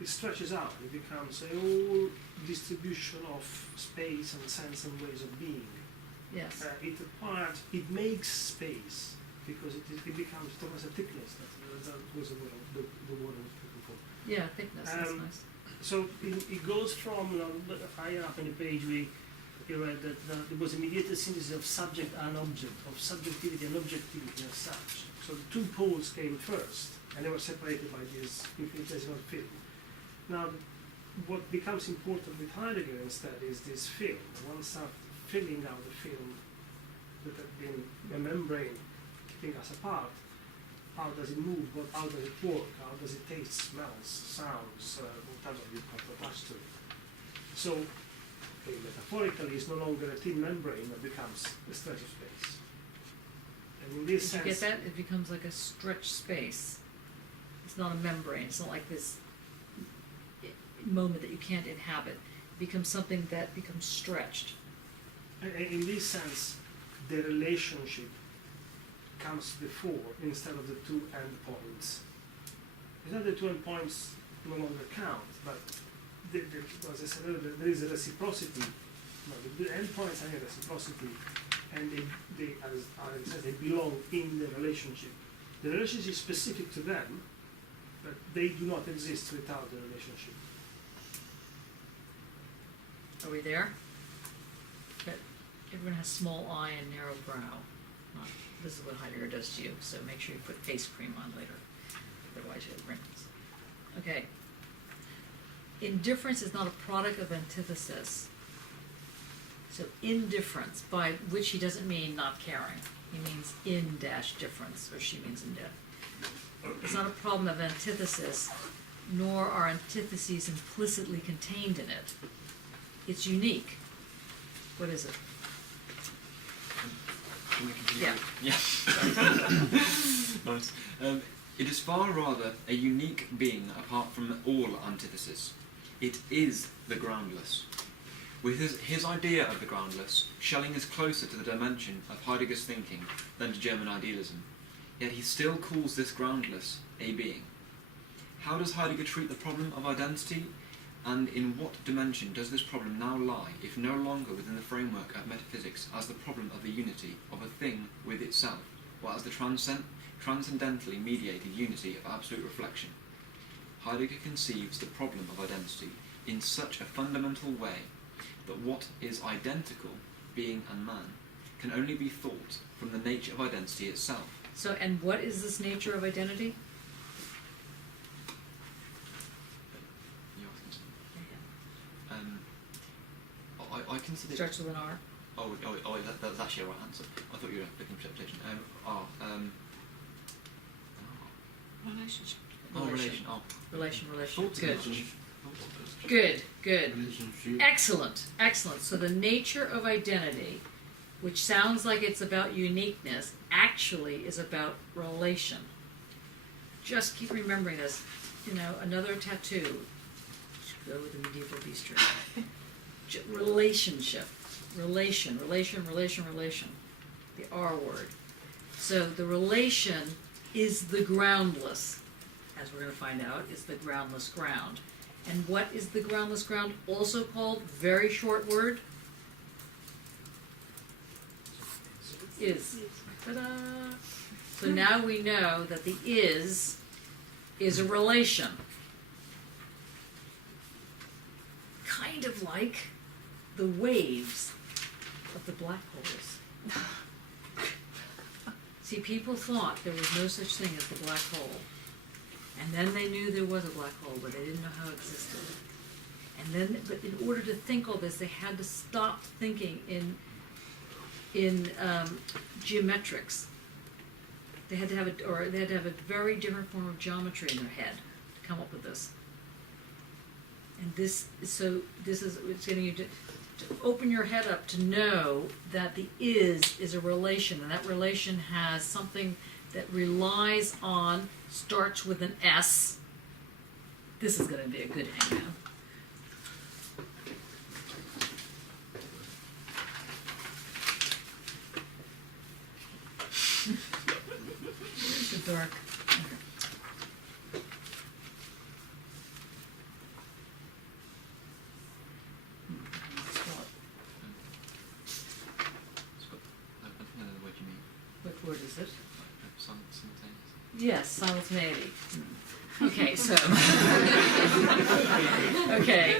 it stretches out. It becomes a whole distribution of space and sense and ways of being. Yes. It makes space because it becomes almost a thickness. That was the word I was looking for. Yeah, thickness, that's nice. So it goes from higher up in the page we read that there was a mediated synthesis of subject and object, of subjectivity and objectivity as such. So the two poles came first, and they were separated by this infinitesimal film. Now, what becomes important with Heidegger instead is this film. One starts filling out the film that had been a membrane keeping us apart. How does it move? How does it work? How does it taste, smells, sounds, whatever you can attach to it? So, metaphorically, it's no longer a thin membrane that becomes a stretch of space. And in this Did you sense, get that? It becomes like a stretched space. It's not a membrane. It's not like this moment that you can't inhabit. It becomes something that becomes stretched. in this sense, the relationship comes before instead of the two endpoints. It's not the two endpoints no longer count, but as I said earlier, there is a reciprocity. The endpoints are a reciprocity, and they, as Aaron says, they belong in the relationship. The relationship is specific to them, but they do not exist without the relationship. Are we there? But everyone has small eye and narrow brow. This is what Heidegger does to you, so make sure you put face cream on later. Otherwise you have wrinkles. Okay. Indifference is not a product of antithesis. So indifference, by which he doesn't mean not caring. He means in-difference, or she means in-death. It's not a problem of antithesis, nor are antitheses implicitly contained in it. It's unique. What is it? Yeah. Yeah. Nice. It is far rather a unique being apart from all antithesis. It is the groundless. With his idea of the groundless, Schelling is closer to the dimension of Heidegger's thinking than to German idealism. Yet he still calls this groundless a being. How does Heidegger treat the problem of identity? And in what dimension does this problem now lie, if no longer within the framework of metaphysics as the problem of the unity of a thing with itself, or as the transcendentally mediated unity of absolute reflection? Heidegger conceives the problem of identity in such a fundamental way that what is identical, being and man, can only be thought from the nature of identity itself. So, and what is this nature of identity? I consider. Starts with an R. Oh, that's actually a right answer. I thought you were looking for interpretation. Relationship. Relation. Relation. Thought Good. relation. Good. Relationship. Excellent. So the nature of identity, which sounds like it's about uniqueness, actually is about relation. Just keep remembering this. Another tattoo Go with the medieval bistro. Relationship. Relation. The R word. So the relation is the groundless, as we're going to find out, is the groundless ground. And what is the groundless ground also called? Very short word. Is. Ta-da! So now we know that the is a relation. Kind of like the waves of the black holes. See, people thought there was no such thing as the black hole. And then they knew there was a black hole, but they didn't know how it existed. And then, but in order to think all this, they had to stop thinking in geometrics. They had to have a very different form of geometry in their head to come up with this. And it's getting you to open your head up to know that the is a relation, and that relation has something that relies on, starts with an S. This is going to be a good hangman. Where's the dark? What word is it? Yes, simultaneity. Okay, so. Okay,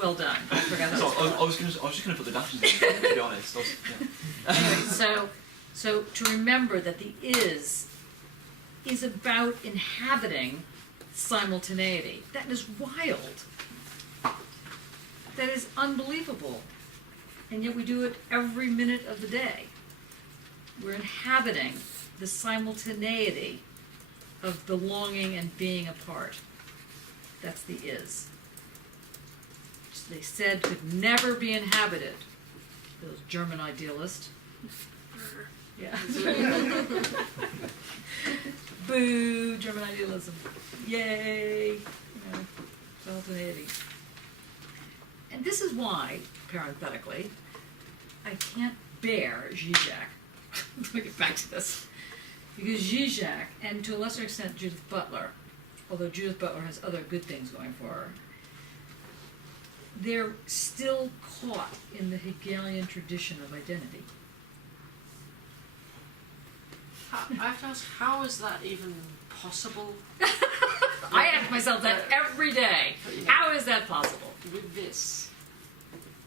well done. I forgot that. I was just going to put the dashes in, to be honest. Anyway, so to remember that the is about inhabiting simultaneity. That is wild. That is unbelievable. And yet we do it every minute of the day. We're inhabiting the simultaneity of belonging and being apart. That's the is. Which they said could never be inhabited. Those German idealists. Yeah. Boo, German idealism. Yay. Simultaneity. And this is why, parenthetically, I can't bear Zizek. Let me get back to this. Because Zizek, and to a lesser extent Judith Butler, although Judith Butler has other good things going for her, they're still caught in the Hegelian tradition of identity. I have to ask, how is that even possible? I ask myself that every day. How is that possible? With this?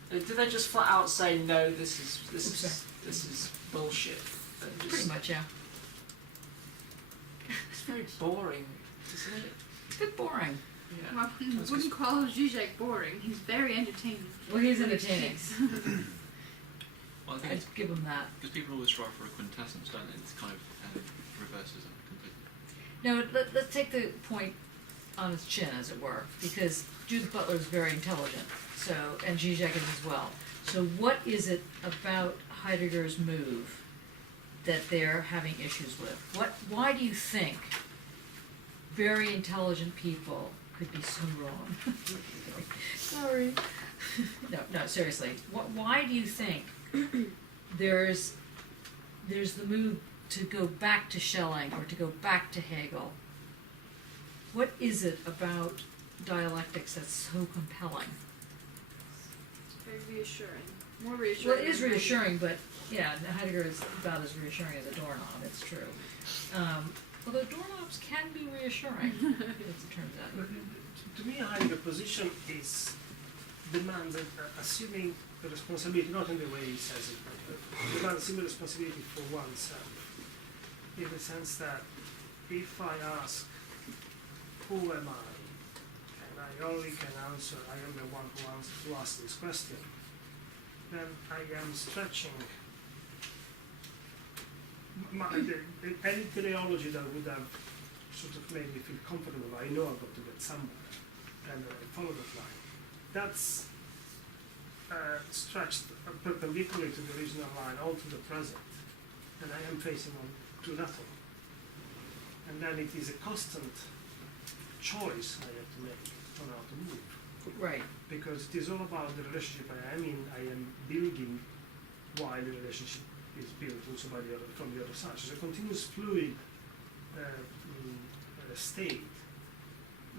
Did they just flat out say, no, this is bullshit? Pretty much, yeah. It's very boring, isn't it? It's a bit boring. Yeah. Well, I wouldn't call Zizek boring. He's very entertaining. Well, he's entertaining. Well, I think I'd give him that. because people always strive for a quintessence, don't they? It's kind of reverses it completely. Now, let's take the point on its chin, as it were, because Judith Butler is very intelligent, so, and Zizek is as well. So what is it about Heidegger's move that they're having issues with? Why do you think very intelligent people could be so wrong? Sorry. No, seriously. Why do you think there's the move to go back to Schelling or to go back to Hegel? What is it about dialectics that's so compelling? It's very reassuring. More reassuring. Well, it is reassuring, but yeah, Heidegger is about as reassuring as a doorknob, it's true. Although doorknobs can be reassuring, as it turns out. To me, Heidegger's position is demands assuming the responsibility, not in the way he says it, but demands assuming responsibility for oneself. In the sense that if I ask, who am I? And I only can answer, I am the one who asked this question, then I am stretching any teleology that would have sort of made me feel comfortable. I know I've got to get somewhere, and I follow that line. That's stretched perpendicularly to the original line, all to the present, and I am facing on to nothing. And then it is a constant choice I have to make on how to move. Right. because it is all about the relationship I am in, I am building while the relationship is built also by the other, from the other side. So it's a continuous fluid state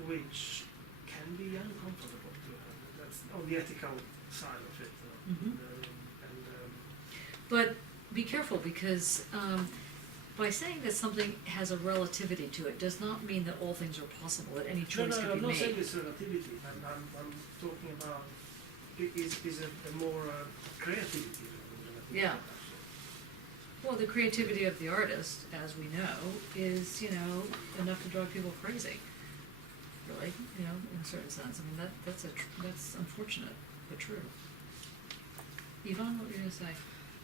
which can be uncomfortable to have. That's on the ethical side of it. Mhm. But be careful, because by saying that something has a relativity to it does not mean that all things are possible, that any choice no, can I'm be not made. saying it's relativity. I'm talking about is a more creativity. Yeah. Well, the creativity of the artist, as we know, is, enough to drive people crazy. Really, in a certain sense. I mean, that's unfortunate, but true. Yvonne, what were you going to say?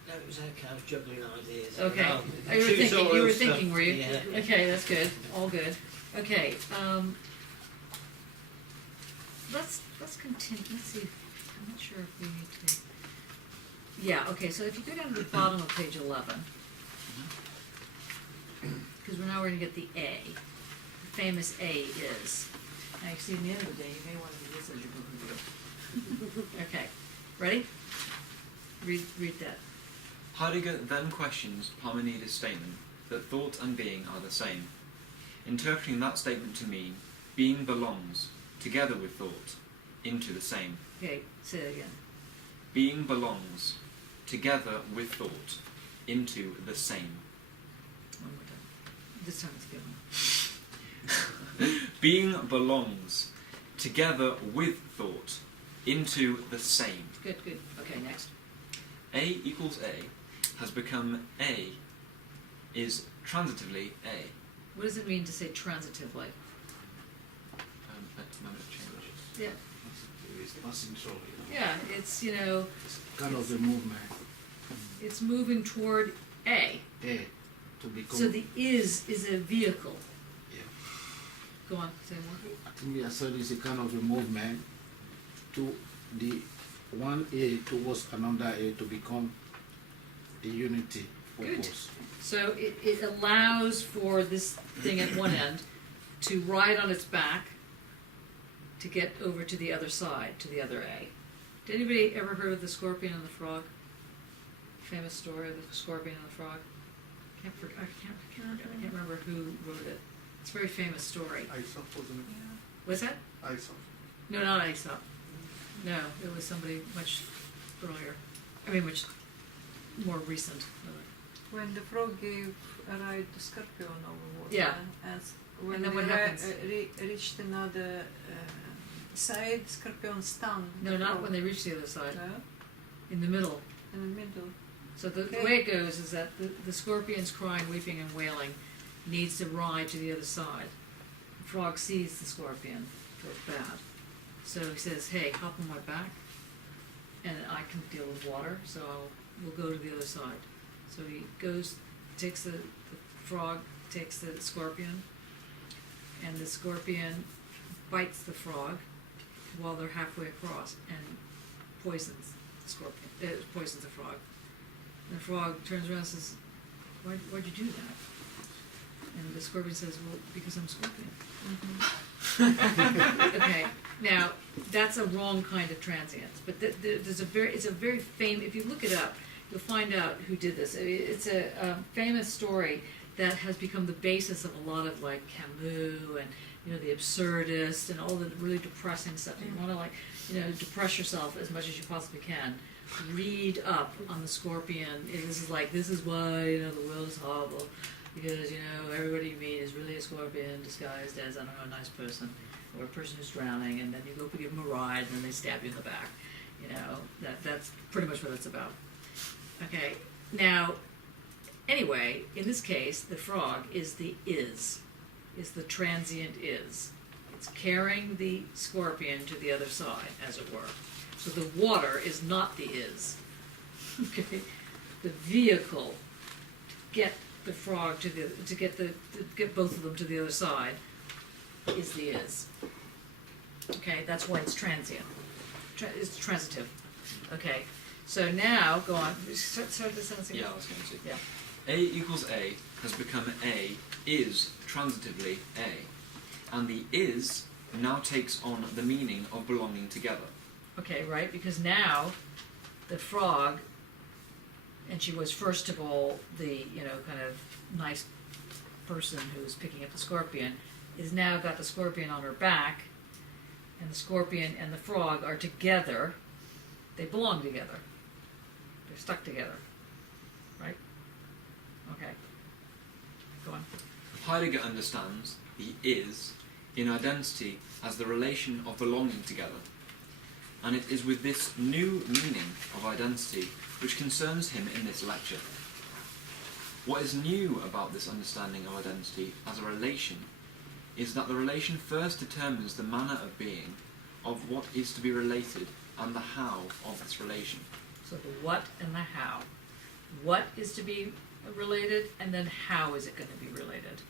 No, it was okay. I was juggling ideas. Okay. No, You were thinking, tutorial stuff, were you? Yeah. Okay, that's good. All good. Okay. Let's continue. Let's see. I'm not sure if we need to. Yeah. Okay. So if you go down to the bottom of page 11, because now we're going to get the A. The famous A is. Now you see, at the end of the day, you may want to do this as your book review. Okay. Ready? Read that. Heidegger then questions Parmenides' statement that thought and being are the same, interpreting that statement to mean being belongs, together with thought, into the same. Okay. Say that again. Being belongs, together with thought, into the same. One more time. This time it's a good one. Being belongs, together with thought, into the same. Good. Good. Okay. Next. A equals A has become A is transitively A. What does it mean to say transitively? At the moment of change. Yeah. It's passing through. Yeah. It's It's kind of the movement. it's moving toward A. To become. So the is a vehicle. Yeah. Go on. Say more. I think I said it's a kind of a movement to the one A towards another A to become a unity purpose. So it allows for this thing at one end to ride on its back to get over to the other side, to the other A. Did anybody ever heard of the scorpion and the frog? Famous story of the scorpion and the frog? I can't remember who wrote it. It's a very famous story. Aesop, wasn't it? Was that? Aesop. No, not Aesop. No, it was somebody much earlier. I mean, much more recent. When the frog gave a ride to Scorpion over water, Yeah. and when And then they what happens? reached another side, Scorpion stunned. No, the not frog. when they reach the other side. No, In the middle. in the middle. So the Okay. way it goes is that the scorpion's crying, weeping, and wailing needs to ride to the other side. The frog sees the scorpion, feels bad. So he says, hey, hop on my back, and I can deal with water, so we'll go to the other side. So he goes, takes the frog, takes the scorpion, and the scorpion bites the frog while they're halfway across and poisons the scorpion, poisons the frog. And the frog turns around and says, why'd you do that? And the scorpion says, well, because I'm scorpion. Okay, now, that's a wrong kind of transience, but it's a very famous, if you look it up, you'll find out who did this. It's a famous story that has become the basis of a lot of like Camus and the absurdist and all the really depressing stuff. You want to depress yourself as much as you possibly can. Read up on the scorpion. This is why the world is horrible, because everybody you meet is really a scorpion disguised as, I don't know, a nice person or a person who's drowning, and then you go give them a ride and then they stab you in the back. That's pretty much what it's about. Okay, now, anyway, in this case, the frog is the transient is. It's carrying the scorpion to the other side, as it were. So the water is not the is. Okay, the vehicle to get the frog to get both of them to the other side is the is. Okay, that's why it's transient. It's transitive. Okay. So now, go on. Start the sentence again. Yeah, I was going to. Yeah. A equals A has become A is transitively A, and the is now takes on the meaning of belonging together. Okay, right, because now the frog, and she was first of all the, kind of nice person who was picking up the scorpion, is now got the scorpion on her back, and the scorpion and the frog are together. They belong together. They're stuck together. Right? Okay. Go on. Heidegger understands the is in identity as the relation of belonging together, and it is with this new meaning of identity which concerns him in this lecture. What is new about this understanding of identity as a relation is that the relation first determines the manner of being, of what is to be related, and the how of this relation. So the what and the how. What is to be related, and then how is it going to be related?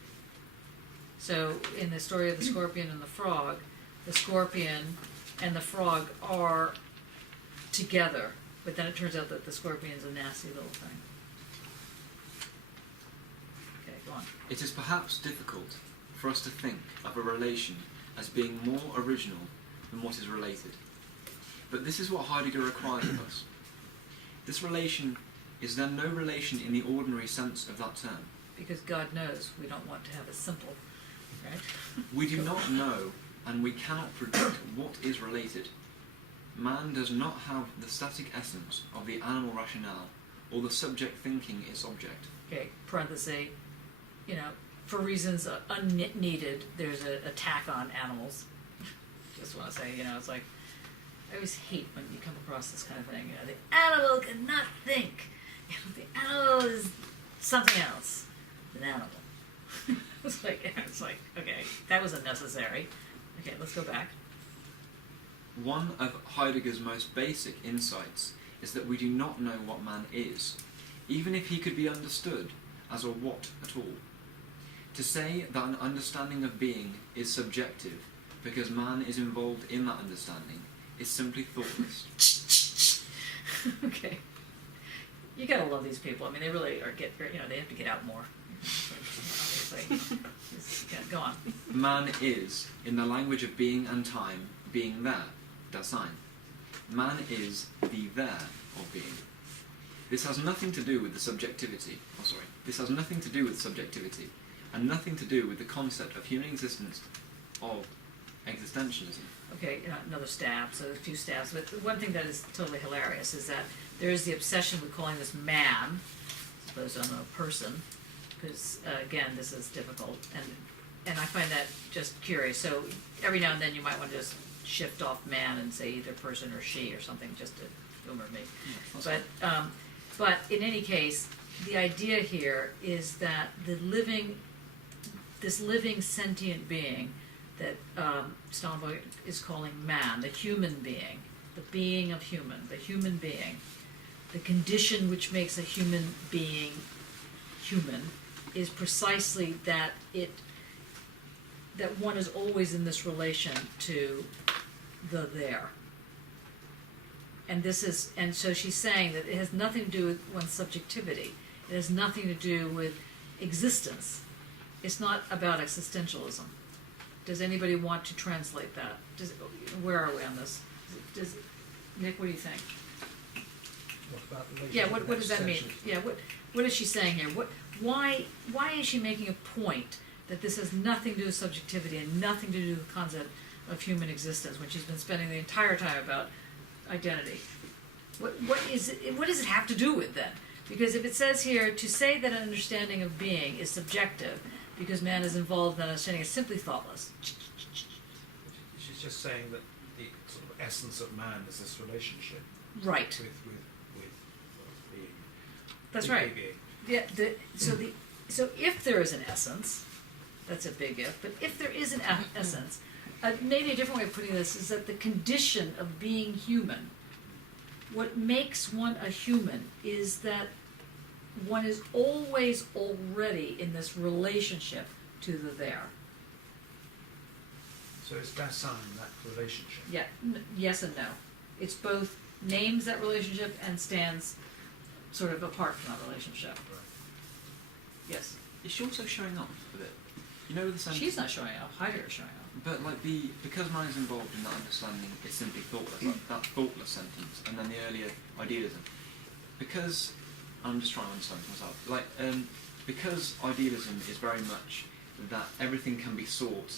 So in the story of the scorpion and the scorpion and the frog are together, but then it turns out that the scorpion's a nasty little thing. Okay, go on. It is perhaps difficult for us to think of a relation as being more original than what is related. But this is what Heidegger requires of us. This relation is then no relation in the ordinary sense of that term. Because God knows we don't want to have it simple, right? We do not know, and we cannot predict what is related. Man does not have the static essence of the animal rationale, or the subject thinking its object. Okay, parenthesis, for reasons unneeded, there's an attack on animals. Just want to say, it's like, I always hate when you come across this kind of thing. The animal cannot think. The animal is something else. An animal. it's like, okay, that was unnecessary. Okay, let's go back. One of Heidegger's most basic insights is that we do not know what man is, even if he could be understood as a what at all. To say that an understanding of being is subjective because man is involved in that understanding is simply thoughtless. Okay. You gotta love these people. I mean, they really are they have to get out more. Obviously. Go on. Man is, in the language of being and time, being there, Dasein. Man is the there of being. This has nothing to do with the subjectivity. This has nothing to do with subjectivity, and nothing to do with the concept of human existence, of existentialism. Okay, another stab, so a few stabs. But the one thing that is totally hilarious is that there is the obsession with calling this man, as opposed to a person, because, again, this is difficult. And I find that just curious. So every now and then you might want to just shift off man and say either person or she or something, just to humor me. But in any case, the idea here is that this living sentient being that Steinberg is calling man, the human being, the being of human, the human being, the condition which makes a human being human is precisely that that one is always in this relation to the there. And so she's saying that it has nothing to do with one's subjectivity. It has nothing to do with existence. It's not about existentialism. Does anybody want to translate that? Where are we on this? Nick, what do you think? What about the Yeah, what does that mean? Yeah, what is she saying here? Why is she making a point that this has nothing to do with subjectivity and nothing to do with the concept of human existence when she's been spending the entire time about identity? What does it have to do with then? Because if it says here, to say that an understanding of being is subjective because man is involved in that understanding is simply thoughtless. She's just saying that the sort of essence of man is this relationship. Right. With being. That's right. Yeah. So if there is an essence, that's a big if. But if there is an essence, maybe a different way of putting this is that the condition of being human, what makes one a human, is that one is always already in this relationship to the there. So is Dasein that relationship? Yeah. Yes and no. It's both names that relationship and stands sort of apart from that relationship. Right. Yes. Is she also showing off a bit? You know the sense. She's not showing off. Heidegger's showing off. But like because man is involved in that understanding, it's simply thoughtless. Like that thoughtless sentence, and then the earlier idealism. Because I'm just trying to understand myself. Like because idealism is very much that everything can be sought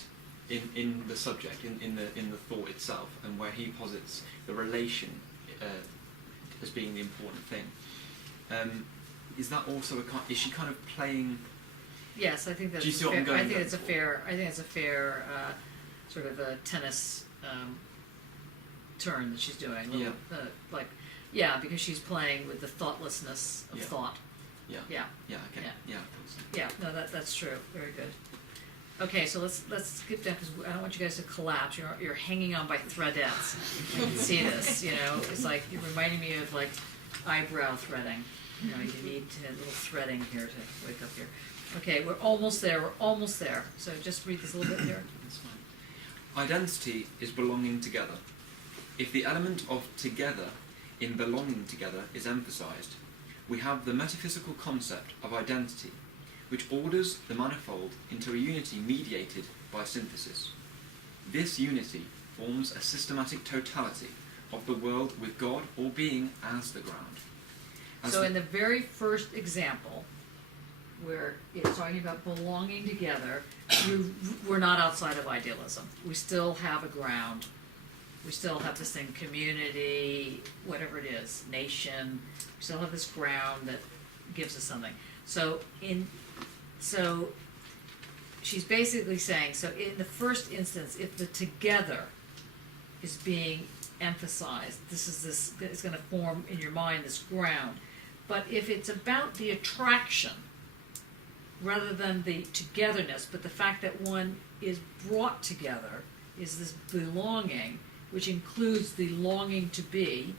in the subject, in the thought itself, and where he posits the relation as being the important thing. Is that also is she kind of playing? Yes, I think that's. Do you see what I'm going I think with it's a that? fair. I think it's a fair sort of a tennis turn that she's doing. Because she's playing with the thoughtlessness of thought. Yeah. Yeah. Yeah. Okay. Yeah. Yeah. I thought so. Yeah. No, that's true. Very good. Okay, so let's skip down because I don't want you guys to collapse. You're hanging on by threadettes. I can see this. You know, it's like you're reminding me of like eyebrow threading. You know, you need a little threading here to wake up here. Okay, we're almost there. We're almost there. So just read this a little bit here. That's fine. Identity is belonging together. If the element of together in belonging together is emphasized, we have the metaphysical concept of identity, which orders the manifold into a unity mediated by synthesis. This unity forms a systematic totality of the world with God or being as the ground. So in the very first example, where it's talking about belonging together, we're not outside of idealism. We still have a ground. We still have this thing, community, whatever it is, nation. We still have this ground that gives us something. So she's basically saying, so in the first instance, if the together is being emphasized, it's going to form in your mind this ground. But if it's about the attraction, rather than the togetherness, but the fact that one is brought together, is this belonging, which includes the longing to be,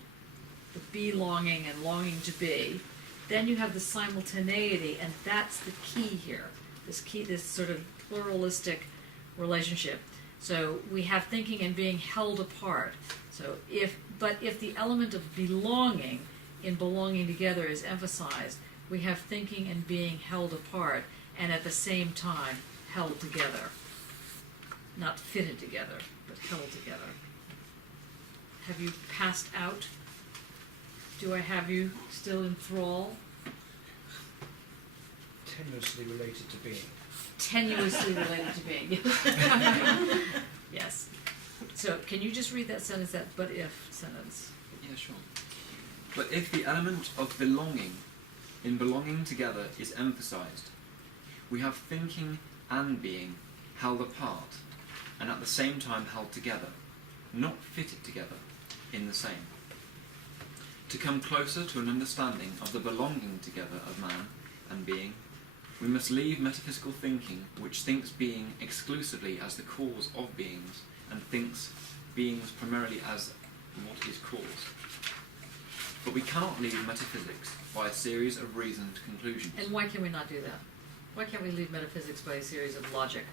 the belonging and longing to be, then you have the simultaneity, and that's the key here. This sort of pluralistic relationship. So we have thinking and being held apart. So if the element of belonging in belonging together is emphasized, we have thinking and being held apart, and at the same time held together. Not fitted together, but held together. Have you passed out? Do I have you still in thrall? Tenuously related to being. Tenuously related to being. Yes. So can you just read that sentence, that but if sentence? Yeah, sure. But if the element of belonging in belonging together is emphasized, we have thinking and being held apart and at the same time held together, not fitted together in the same. To come closer to an understanding of the belonging together of man and being, we must leave metaphysical thinking, which thinks being exclusively as the cause of beings and thinks beings primarily as what is caused. But we cannot leave metaphysics by a series of reasoned conclusions. And why can we not do that? Why can't we leave metaphysics by a series of logic?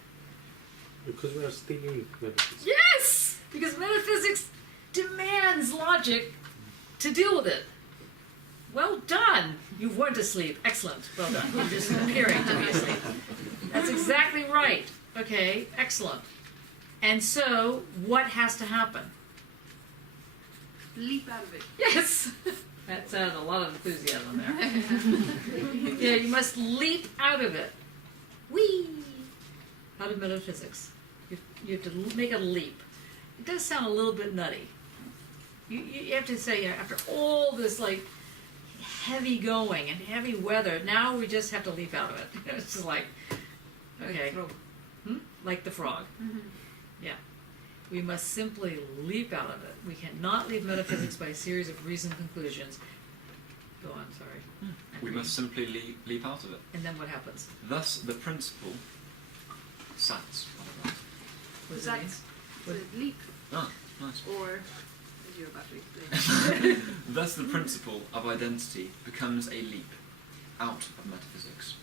Because we are stealing metaphysics. Yes! Because metaphysics demands logic to deal with it. Well done! You weren't asleep. Excellent. Well done. You're just appearing to be asleep. That's exactly right. Okay, excellent. And so, what has to happen? Leap out of it. Yes! That sounded a lot of enthusiasm there. Yeah, you must leap out of it. Whee! Out of metaphysics. You have to make a leap. It does sound a little bit nutty. You have to say, after all this like heavy going and heavy weather, now we just have to leap out of it. It's just like, okay. Like the frog. Mm-hmm. Yeah. We must simply leap out of it. We cannot leave metaphysics by a series of reasoned conclusions. Go on, sorry. We must simply leap out of it. And then what happens? Thus, the principle sats. What does it That mean? the leap, Ah, nice. or as you're about to explain. Thus, the principle of identity becomes a leap out of metaphysics.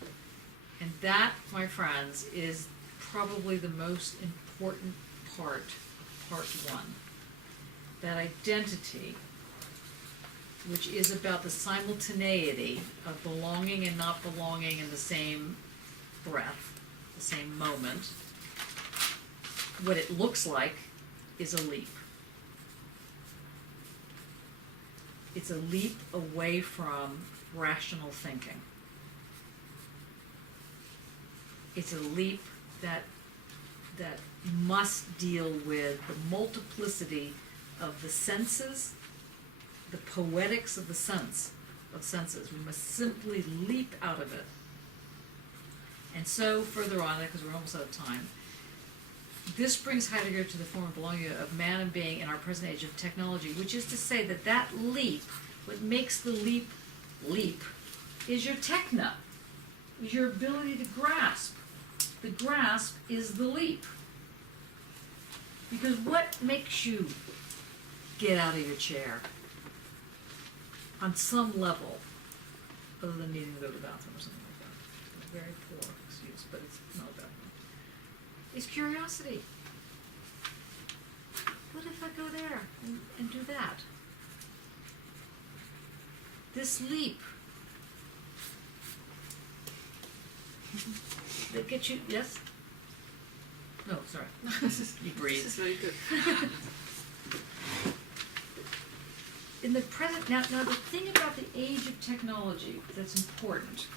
And that, my friends, is probably the most important part of part one. That identity, which is about the simultaneity of belonging and not belonging in the same breath, the same moment, what it looks like is a leap. It's a leap away from rational thinking. It's a leap that must deal with the multiplicity of the senses, the poetics of the senses. We must simply leap out of it. And so further on, because we're almost out of time, this brings Heidegger to the form of belonging of man and being in our present age of technology, which is to say that that leap, what makes the leap, is your techna, is your ability to grasp. The grasp is the leap. Because what makes you get out of your chair on some level, other than needing to go to the bathroom or something like that? A very poor excuse, but it's not a bad one. Is curiosity. What if I go there and do that? This leap that gets you, yes? No, sorry. You breathe. This is very good. In the present, now the thing about the age of technology that's important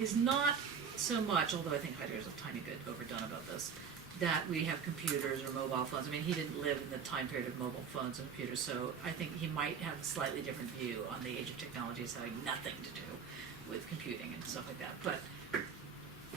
is not so much, although I think Heidegger's a tiny bit overdone about this, that we have computers or mobile phones. I mean, he didn't live in the time period of mobile phones and computers, so I think he might have a slightly different view on the age of technology as having nothing to do with computing and stuff like that. But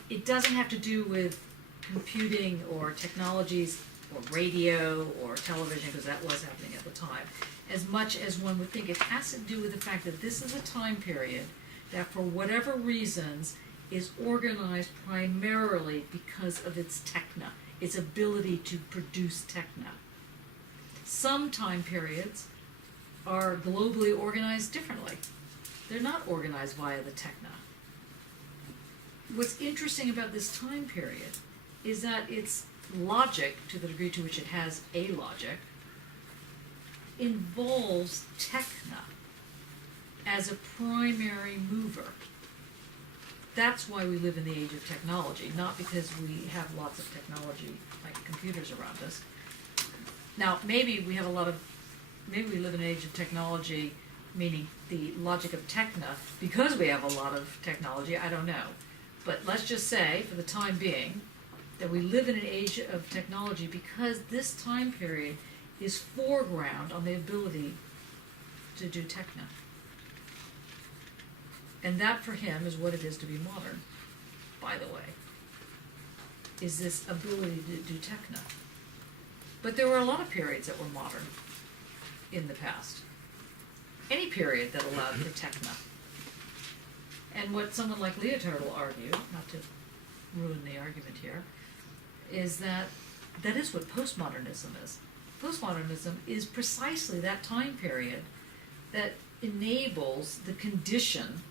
it doesn't have to do with computing or technologies or radio or television, because that was happening at the time, as much as one would think. It has to do with the fact that this is a time period that, for whatever reasons, is organized primarily because of its techna, its ability to produce techna. Some time periods are globally organized differently. They're not organized via the techna. What's interesting about this time period is that its logic, to the degree to which it has a logic, involves techna as a primary mover. That's why we live in the age of technology, not because we have lots of technology like computers around us. Now, maybe we live in an age of technology, meaning the logic of techna, because we have a lot of technology, I don't know. But let's just say, for the time being, that we live in an age of technology because this time period is foreground on the ability to do techna. And that, for him, is what it is to be modern, by the way, is this ability to do techna. But there were a lot of periods that were modern in the past. Any period that allowed for techna. And what someone like Leotard will argue, not to ruin the argument here, is that is what postmodernism is. Postmodernism is precisely that time period that enables the condition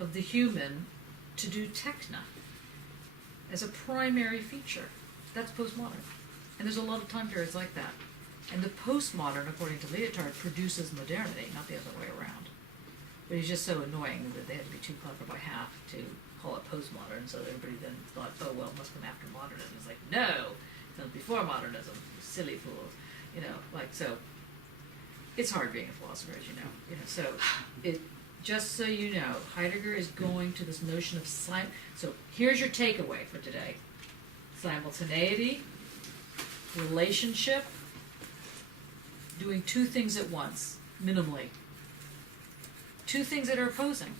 of the human to do techna as a primary feature. That's postmodern. And there's a lot of time periods like that. And the postmodern, according to Leotard, produces modernity, not the other way around. But he's just so annoying that they had to be too clever by half to call it postmodern, so everybody then thought, oh, well, it must come after modernism. It's like, no, it comes before modernism, you silly fools. You know, like, so, it's hard being a philosopher, as you know. So, just so you know, Heidegger is going to this notion of so here's your takeaway for today. Simultaneity, relationship, doing two things at once, minimally. Two things that are opposing.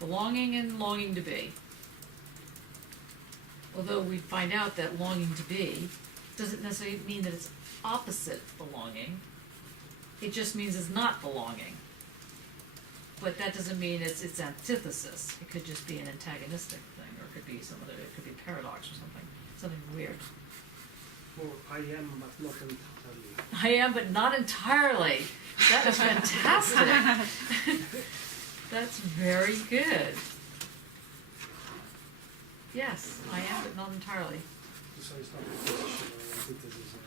Belonging and longing to be. Although we find out that longing to be doesn't necessarily mean that it's opposite belonging. It just means it's not belonging. But that doesn't mean it's antithesis. It could just be an antagonistic thing, or it could be it could be paradox or something weird. Or I am but not entirely. I am but not entirely. That is fantastic. That's very good. Yes, I am but not entirely. So it's not a position or antithesis.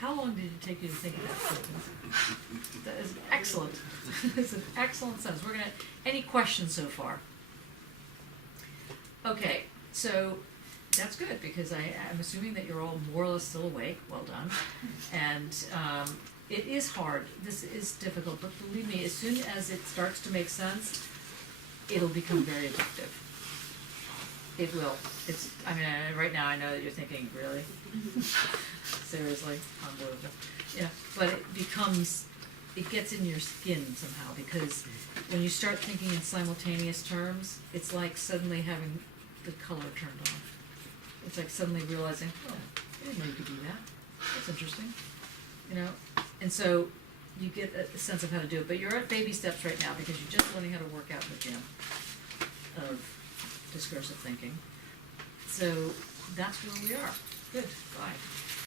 How long did it take you to think of that sentence? That is excellent. It's an excellent sentence. Any questions so far? Okay, so that's good, because I'm assuming that you're all more or less still awake, well done. And it is hard, this is difficult, but believe me, as soon as it starts to make sense, it'll become very addictive. It will. It's, I mean, right now I know that you're thinking, really? Seriously? Unbelievable. Yeah, but it becomes, it gets in your skin somehow, because when you start thinking in simultaneous terms, it's like suddenly having the color turned on. It's like suddenly realizing, oh, I didn't know you could do that. That's interesting. You know? And so you get a sense of how to do it. But you're at baby steps right now because you're just learning how to work out in the gym of discursive thinking. So that's where we are. Good. Bye.